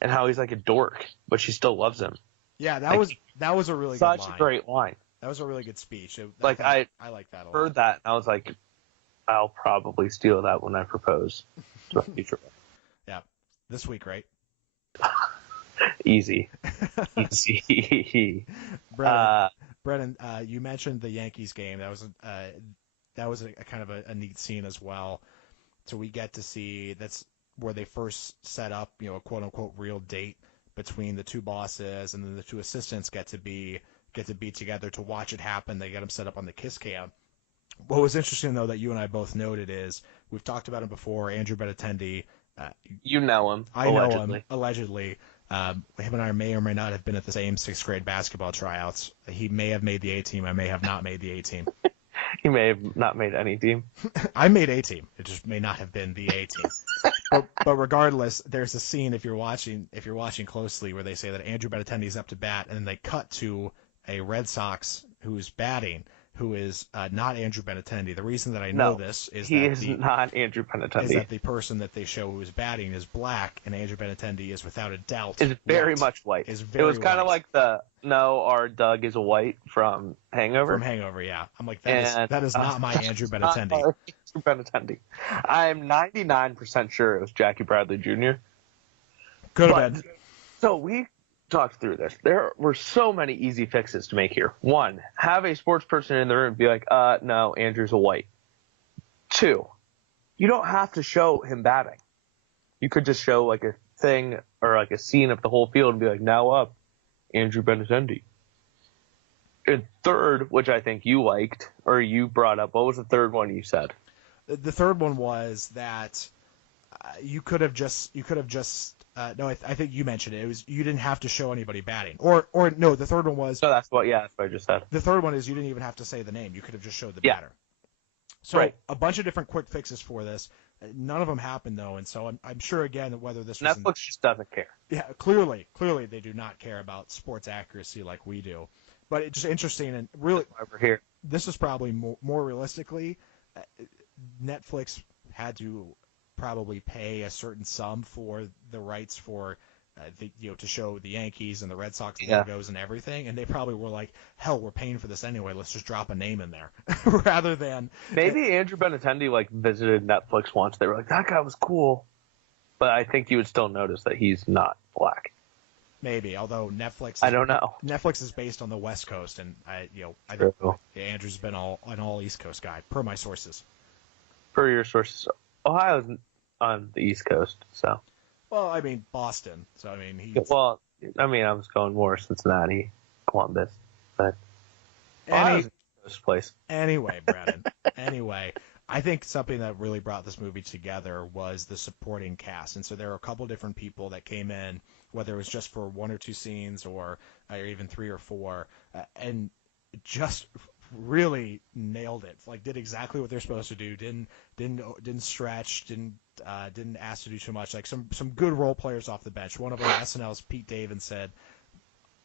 and how he's like a dork, but she still loves him. Yeah, that was a really good line. Such a great line. That was a really good speech. I like that a lot. Heard that, and I was like, I'll probably steal that when I propose to a future. Yeah, this week, right? Easy. Easy. Brennan, you mentioned the Yankees game. That was a kind of a neat scene as well. So we get to see, that's where they first set up, a quote unquote real date between the two bosses, and then the two assistants get to be together to watch it happen. They get them set up on the kiss cam. What was interesting, though, that you and I both noted is, we've talked about him before, Andrew Benintendi. You know him. I know him, allegedly. Him and I may or may not have been at the same 6th grade basketball tryouts. He may have made the A team. I may have not made the A team. He may have not made any team. I made A team. It just may not have been the A team. But regardless, there's a scene, if you're watching closely, where they say that Andrew Benintendi's up to bat, and then they cut to a Red Sox who's batting, who is not Andrew Benintendi. The reason that I know this is not Andrew Benintendi. Is that the person that they show who is batting is black, and Andrew Benintendi is without a doubt is very much white. It was kind of like our Doug is white from Hangover. From Hangover, yeah. I'm like, that is not my Andrew Benintendi. Andrew Benintendi. I'm 99% sure it was Jackie Bradley Jr. Could have been. So we talked through this. There were so many easy fixes to make here. 1, have a sports person in the room be like, no, Andrew's a white. 2, you don't have to show him batting. You could just show like a thing or like a scene of the whole field and be like, now up, Andrew Benintendi. And 3rd, which I think you liked or you brought up, what was the 3rd one you said? The 3rd one was that you could have just no, I think you mentioned it. It was, you didn't have to show anybody batting, or no. The 3rd one was. So that's what I just said. The 3rd one is you didn't even have to say the name. You could have just showed the batter. So a bunch of different quick fixes for this. None of them happened though, and so I'm sure again that whether this was Netflix just doesn't care. Yeah, clearly they do not care about sports accuracy like we do. But it's just interesting, and really over here. This is probably more realistically, Netflix had to probably pay a certain sum for the rights for to show the Yankees and the Red Sox logos and everything, and they probably were like, hell, we're paying for this anyway, let's just drop a name in there. Rather than maybe Andrew Benintendi visited Netflix once. They were like, that guy was cool, but I think you would still notice that he's not black. Maybe, although Netflix, I don't know. Netflix is based on the West Coast, and I think Andrew's been an all East Coast guy, per my sources. Per your sources, Ohio's on the East Coast, so. Well, I mean Boston, so I mean I was going more Cincinnati, Columbus, but Ohio's East place. Anyway, Brandon. I think something that really brought this movie together was the supporting cast. And so there were a couple different people that came in, whether it was just for 1 or 2 scenes or even 3 or 4, and just really nailed it. Like, did exactly what they're supposed to do. Didn't stretch. Didn't ask to do too much. Like some good role players off the bench. One of them, SNL's Pete Davidson,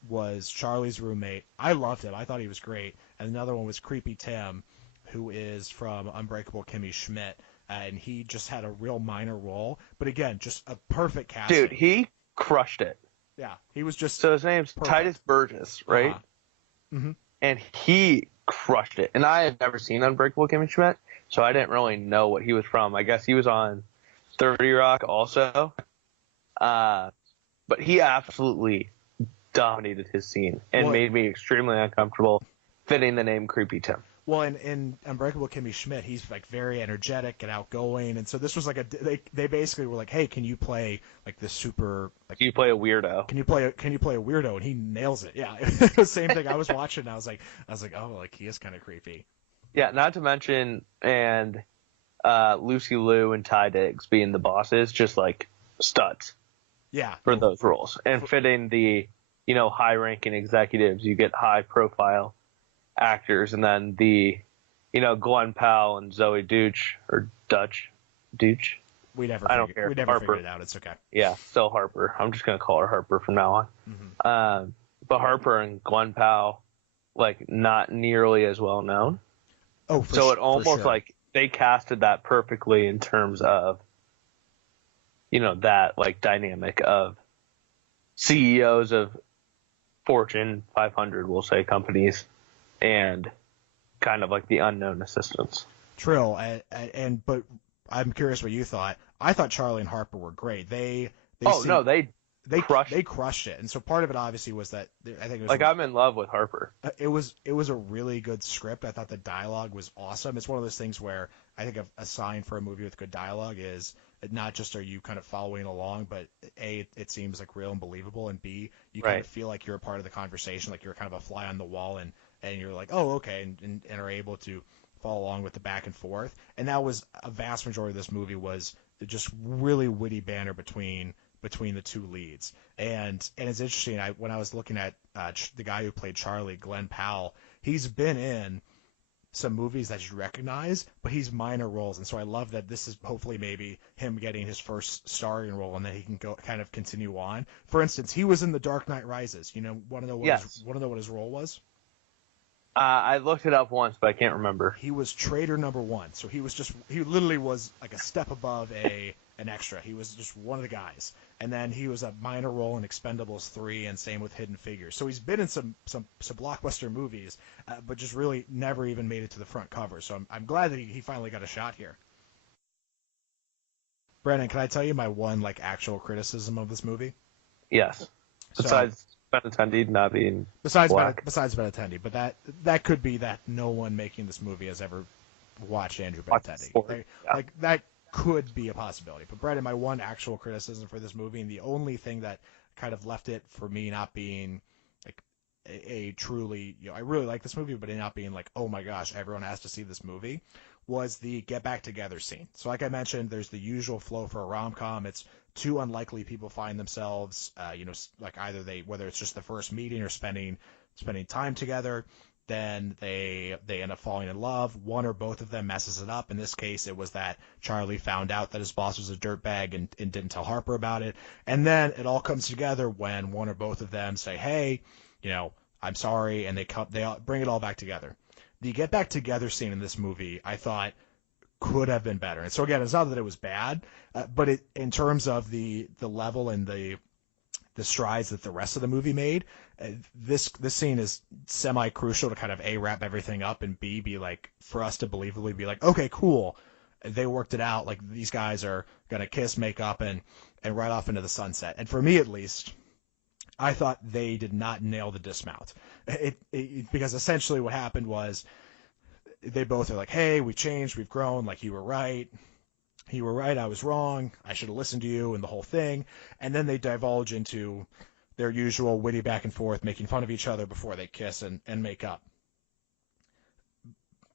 was Charlie's roommate. I loved him. I thought he was great. And another one was Creepy Tim, who is from Unbreakable Kimmy Schmidt, and he just had a real minor role. But again, just a perfect casting. Dude, he crushed it. Yeah, he was just. So his name's perfect. Titus Burgess, right? Mm-hmm. And he crushed it. And I had never seen Unbreakable Kimmy Schmidt, so I didn't really know what he was from. I guess he was on 30 Rock also. But he absolutely dominated his scene and made me extremely uncomfortable fitting the name Creepy Tim. Well, in Unbreakable Kimmy Schmidt, he's like very energetic and outgoing, and so this was like they basically were like, hey, can you play like this super like? Can you play a weirdo? Can you play a weirdo? And he nails it. Yeah, the same thing. I was watching. I was like, oh, like he is kind of creepy. Yeah, not to mention Lucy Liu and Ty Diggs being the bosses, just like studs. Yeah. For those roles and fitting the high-ranking executives, you get high-profile actors, and then the Glenn Powell and Zoe Deutch or Deutch. We never figured it out. It's okay. Yeah, still Harper. I'm just gonna call her Harper from now on. Mm-hmm. But Harper and Glenn Powell, like, not nearly as well known. Oh, it almost like they casted that perfectly in terms of that like dynamic of CEOs of Fortune 500, we'll say, companies, and kind of like the unknown assistants. True, but I'm curious what you thought. I thought Charlie and Harper were great. They crushed it, and so part of it obviously was that I think it was like I'm in love with Harper. It was a really good script. I thought the dialogue was awesome. It's one of those things where I think a sign for a movie with good dialogue is not just are you kind of following along, but A, it seems like real and believable, and B, you kind of feel like you're a part of the conversation, like you're kind of a fly on the wall, and you're like, oh, okay, and are able to follow along with the back and forth. And that was a vast majority of this movie was just really witty banter between the two leads. And it's interesting, when I was looking at the guy who played Charlie, Glenn Powell, he's been in some movies that you recognize, but he's minor roles, and so I love that this is hopefully maybe him getting his first starring role, and then he can go kind of continue on. For instance, he was in The Dark Knight Rises. Want to know what his role was? I looked it up once, but I can't remember. He was Traitor Number 1, so he literally was like a step above an extra. He was just one of the guys. And then he was a minor role in Expendables 3, and same with Hidden Figures. So he's been in some blockbuster movies, but just really never even made it to the front cover. So I'm glad that he finally got a shot here. Brennan, can I tell you my one actual criticism of this movie? Yes. Besides Benintendi not being black. Besides Benintendi, but that could be that no one making this movie has ever watched Andrew Benintendi. That could be a possibility. But Brennan, my one actual criticism for this movie, and the only thing that kind of left it for me not being like a truly, I really like this movie, but it not being like, oh my gosh, everyone has to see this movie, was the get back together scene. So like I mentioned, there's the usual flow for a rom-com. It's two unlikely people find themselves, like either whether it's just the first meeting or spending time together, then they end up falling in love. One or both of them messes it up. In this case, it was that Charlie found out that his boss was a dirtbag and didn't tell Harper about it. And then it all comes together when one or both of them say, hey, I'm sorry, and they bring it all back together. The get back together scene in this movie, I thought, could have been better. And so again, it's not that it was bad, but in terms of the level and the strides that the rest of the movie made, this scene is semi-crucial to kind of A, wrap everything up, and B, be like, for us to believably be like, okay, cool, they worked it out, like these guys are gonna kiss, make up, and ride off into the sunset. And for me at least, I thought they did not nail the dismount. Because essentially what happened was they both are like, hey, we changed, we've grown, like you were right, I was wrong, I should have listened to you, and the whole thing. And then they divulge into their usual witty back and forth, making fun of each other before they kiss and make up.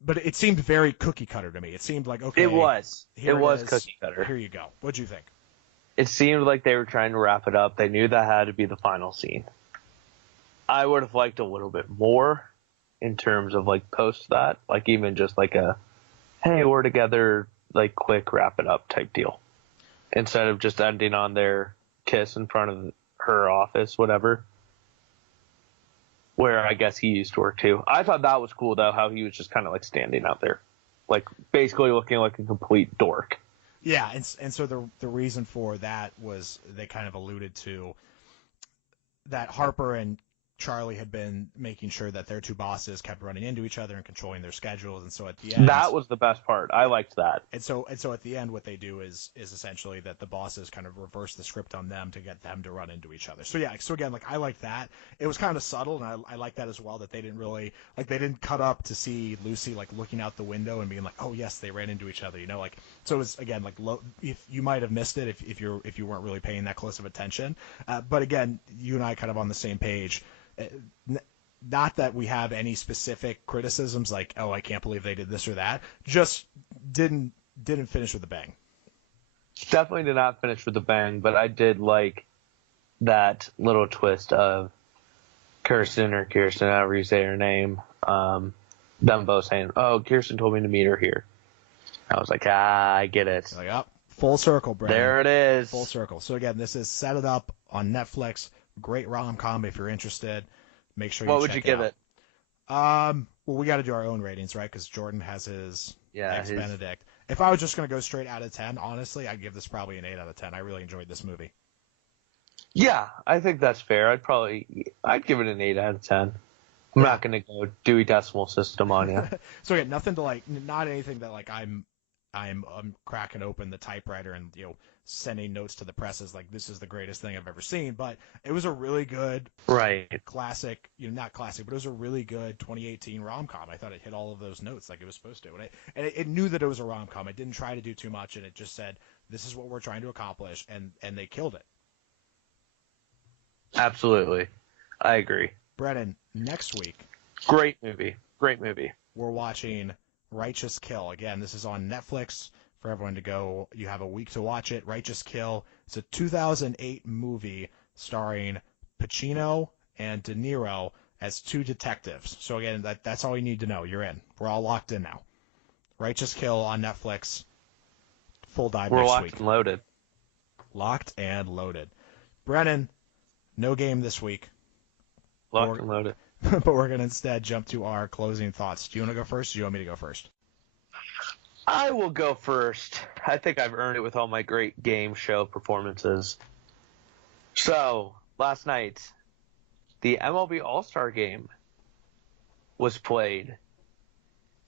But it seemed very cookie cutter to me. It seemed like, okay, it was is. cookie cutter. Here you go. What'd you think? It seemed like they were trying to wrap it up. They knew that had to be the final scene. I would have liked a little bit more in terms of post that, even just a, hey, we're together, quick wrap it up type deal, instead of just ending on their kiss in front of her office, whatever, where I guess he used to work too. I thought that was cool though, how he was just kind of standing out there, basically looking like a complete dork. Yeah, and so the reason for that was they kind of alluded to that Harper and Charlie had been making sure that their two bosses kept running into each other and controlling their schedules. And so at the end, That was the best part. I liked that. And so at the end, what they do is essentially that the bosses kind of reverse the script on them to get them to run into each other. So yeah, so again, like I like that. It was kind of subtle, and I like that as well. That they didn't really they didn't cut up to see Lucy like looking out the window and being like, oh yes, they ran into each other. Like so it was again like if you might have missed it if you weren't really paying that close of attention. But again, you and I kind of on the same page. Not that we have any specific criticisms like, oh, I can't believe they did this or that. Just didn't finish with a bang. Definitely did not finish with a bang, but I did like that little twist of Kirsten, however you say her name, them both saying, oh, Kirsten told me to meet her here. I was like, I get it. Like, oh, full circle, Brandon. There it is. Full circle. So again, this is Set It Up on Netflix. Great rom-com if you're interested. Make sure you check it out. What would you give it? Well, we got to do our own ratings, right? Because Jordan has his Eggs Benedict. If I was just going to go straight out of 10, honestly, I'd give this probably an 8 out of 10. I really enjoyed this movie. Yeah, I think that's fair. I'd give it an 8 out of 10. I'm not going to go Dewey Decimal System on you. So again, nothing to not anything that I'm cracking open the typewriter and sending notes to the presses like this is the greatest thing I've ever seen. But it was a really good, classic, not classic, but it was a really good 2018 rom-com. I thought it hit all of those notes like it was supposed to, and it knew that it was a rom-com. It didn't try to do too much, and it just said this is what we're trying to accomplish, and they killed it. Absolutely, I agree. Brennan, next week, great movie. We're watching Righteous Kill. Again, this is on Netflix for everyone to go. You have a week to watch it. Righteous Kill. It's a 2008 movie starring Pacino and De Niro as two detectives. So again, that's all you need to know. You're in. We're all locked in now. Righteous Kill on Netflix. Full dive next week. We're locked and loaded. Locked and loaded. Brennan, no game this week. Locked and loaded. But we're going to instead jump to our closing thoughts. Do you want to go first or do you want me to go first? I will go first. I think I've earned it with all my great game show performances. So, last night, the MLB All-Star Game was played.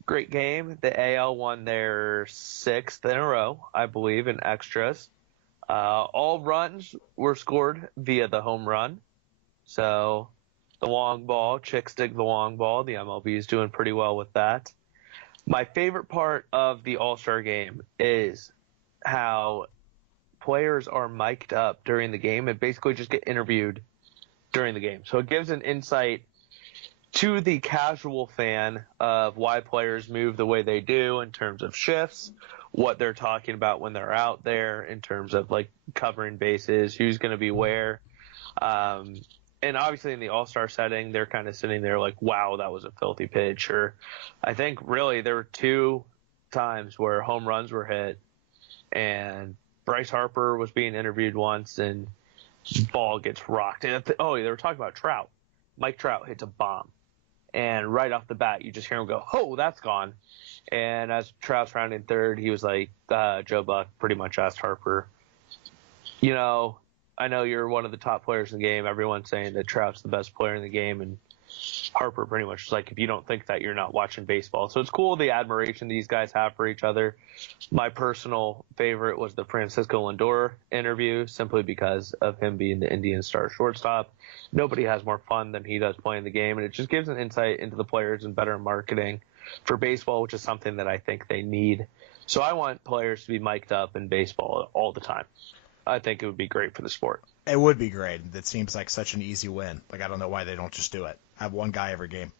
Great game. The AL won their 6th in a row, I believe, in extras. All runs were scored via the home run. So, the long ball, chicks dig the long ball. The MLB is doing pretty well with that. My favorite part of the All-Star Game is how players are mic'd up during the game and basically just get interviewed during the game. So it gives an insight to the casual fan of why players move the way they do in terms of shifts, what they're talking about when they're out there in terms of like covering bases, who's going to be where. And obviously in the all-star setting, they're kind of sitting there like, wow, that was a filthy pitch. Or I think really there were 2 times where home runs were hit and Bryce Harper was being interviewed once and ball gets rocked. And they were talking about Trout. Mike Trout hits a bomb. And right off the bat, you just hear him go, oh, that's gone. And as Trout's rounding third, he was like, Joe Buck pretty much asked Harper, I know you're one of the top players in the game. Everyone's saying that Trout's the best player in the game. And Harper pretty much was like, if you don't think that, you're not watching baseball. So it's cool the admiration these guys have for each other. My personal favorite was the Francisco Lindor interview, simply because of him being the Indian star shortstop. Nobody has more fun than he does playing the game. And it just gives an insight into the players and better marketing for baseball, which is something that I think they need. So I want players to be mic'd up in baseball all the time. I think it would be great for the sport. It would be great. It seems like such an easy win. Like, I don't know why they don't just do it. Have one guy every game.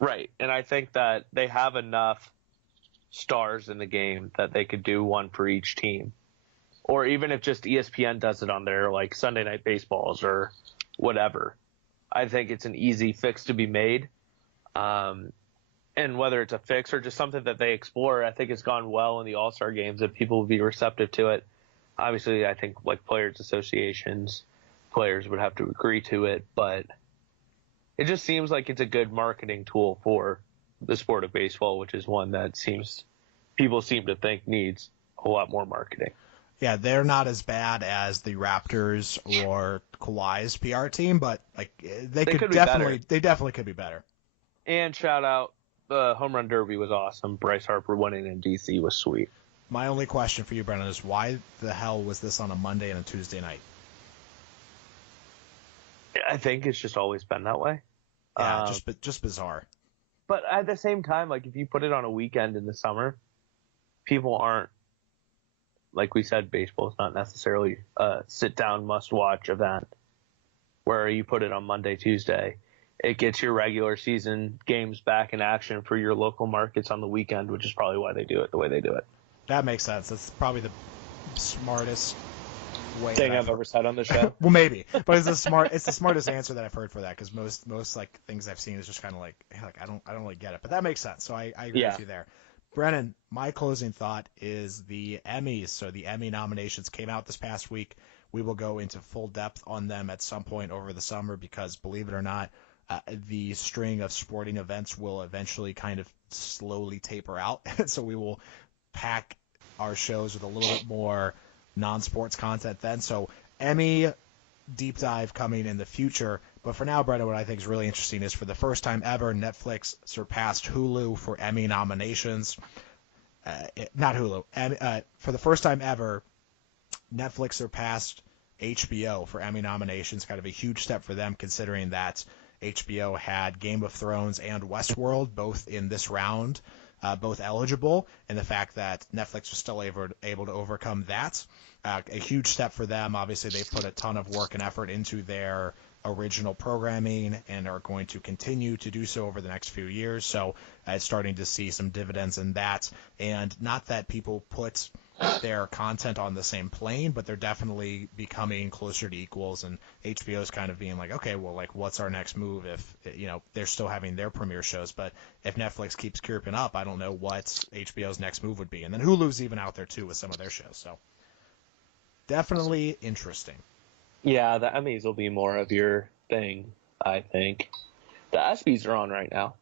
Right. And I think that they have enough stars in the game that they could do one for each team. Or even if just ESPN does it on their, like, Sunday Night Baseballs or whatever. I think it's an easy fix to be made. And whether it's a fix or just something that they explore, I think it's gone well in the All-Star games and people will be receptive to it. Obviously, I think like players' associations, players would have to agree to it, but it just seems like it's a good marketing tool for the sport of baseball, which is one that people seem to think needs a lot more marketing. Yeah, they're not as bad as the Raptors or Kawhi's PR team, but like they could be definitely better. they definitely could be better. And shout out, the home run derby was awesome. Bryce Harper winning in DC was sweet. My only question for you, Brennan, is why the hell was this on a Monday and a Tuesday night? I think it's just always been that way. Yeah, just bizarre. But at the same time, like if you put it on a weekend in the summer, people aren't, like we said, baseball is not necessarily a sit-down must-watch event. Where you put it on Monday, Tuesday, it gets your regular season games back in action for your local markets on the weekend, which is probably why they do it the way they do it. That makes sense. That's probably the smartest way Thing I've ever said on the show. Well, maybe, but it's the smartest answer that I've heard for that, because most like things I've seen is just kind of like I don't really get it, but that makes sense. So I agree with you there. Brennan, my closing thought is the Emmys. So the Emmy nominations came out this past week. We will go into full depth on them at some point over the summer because, believe it or not, the string of sporting events will eventually kind of slowly taper out. So we will pack our shows with a little bit more non-sports content then. So Emmy deep dive coming in the future. But for now, Brennan, what I think is really interesting is for the first time ever, Netflix surpassed Hulu for Emmy nominations. Not Hulu. For the first time ever, Netflix surpassed HBO for Emmy nominations. Kind of a huge step for them, considering that HBO had Game of Thrones and Westworld both in this round, both eligible, and the fact that Netflix was still able to overcome that. A huge step for them. Obviously, they've put a ton of work and effort into their original programming and are going to continue to do so over the next few years. So it's starting to see some dividends in that. And not that people put their content on the same plane, but they're definitely becoming closer to equals. And HBO's kind of being like, okay, well, like, what's our next move if, they're still having their premiere shows. But if Netflix keeps creeping up, I don't know what HBO's next move would be. And then Hulu's even out there, too, with some of their shows. So definitely interesting. Yeah, the Emmys will be more of your thing, I think. The ESPYs are on right now.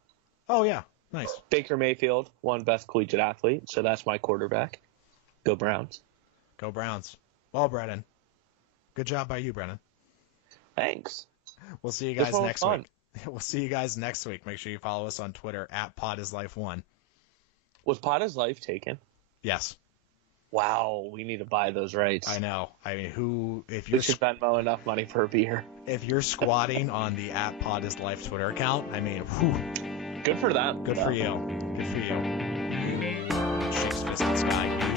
Oh, yeah. Nice. Baker Mayfield won Best Collegiate Athlete, so that's my quarterback. Go Browns. Go Browns. Well, Brennan, good job by you, Brennan. Thanks. We'll see you guys next week. We'll see you guys next week. Make sure you follow us on Twitter at PodIsLife1. Was Pod is Life taken? Yes. Wow, we need to buy those rights. I know. I mean, if we should Venmo enough money for a beer. If you're squatting on the at PodIsLife Twitter account, I mean, whew. Good for them. Good for you. Good for you. You shakes fist at the sky.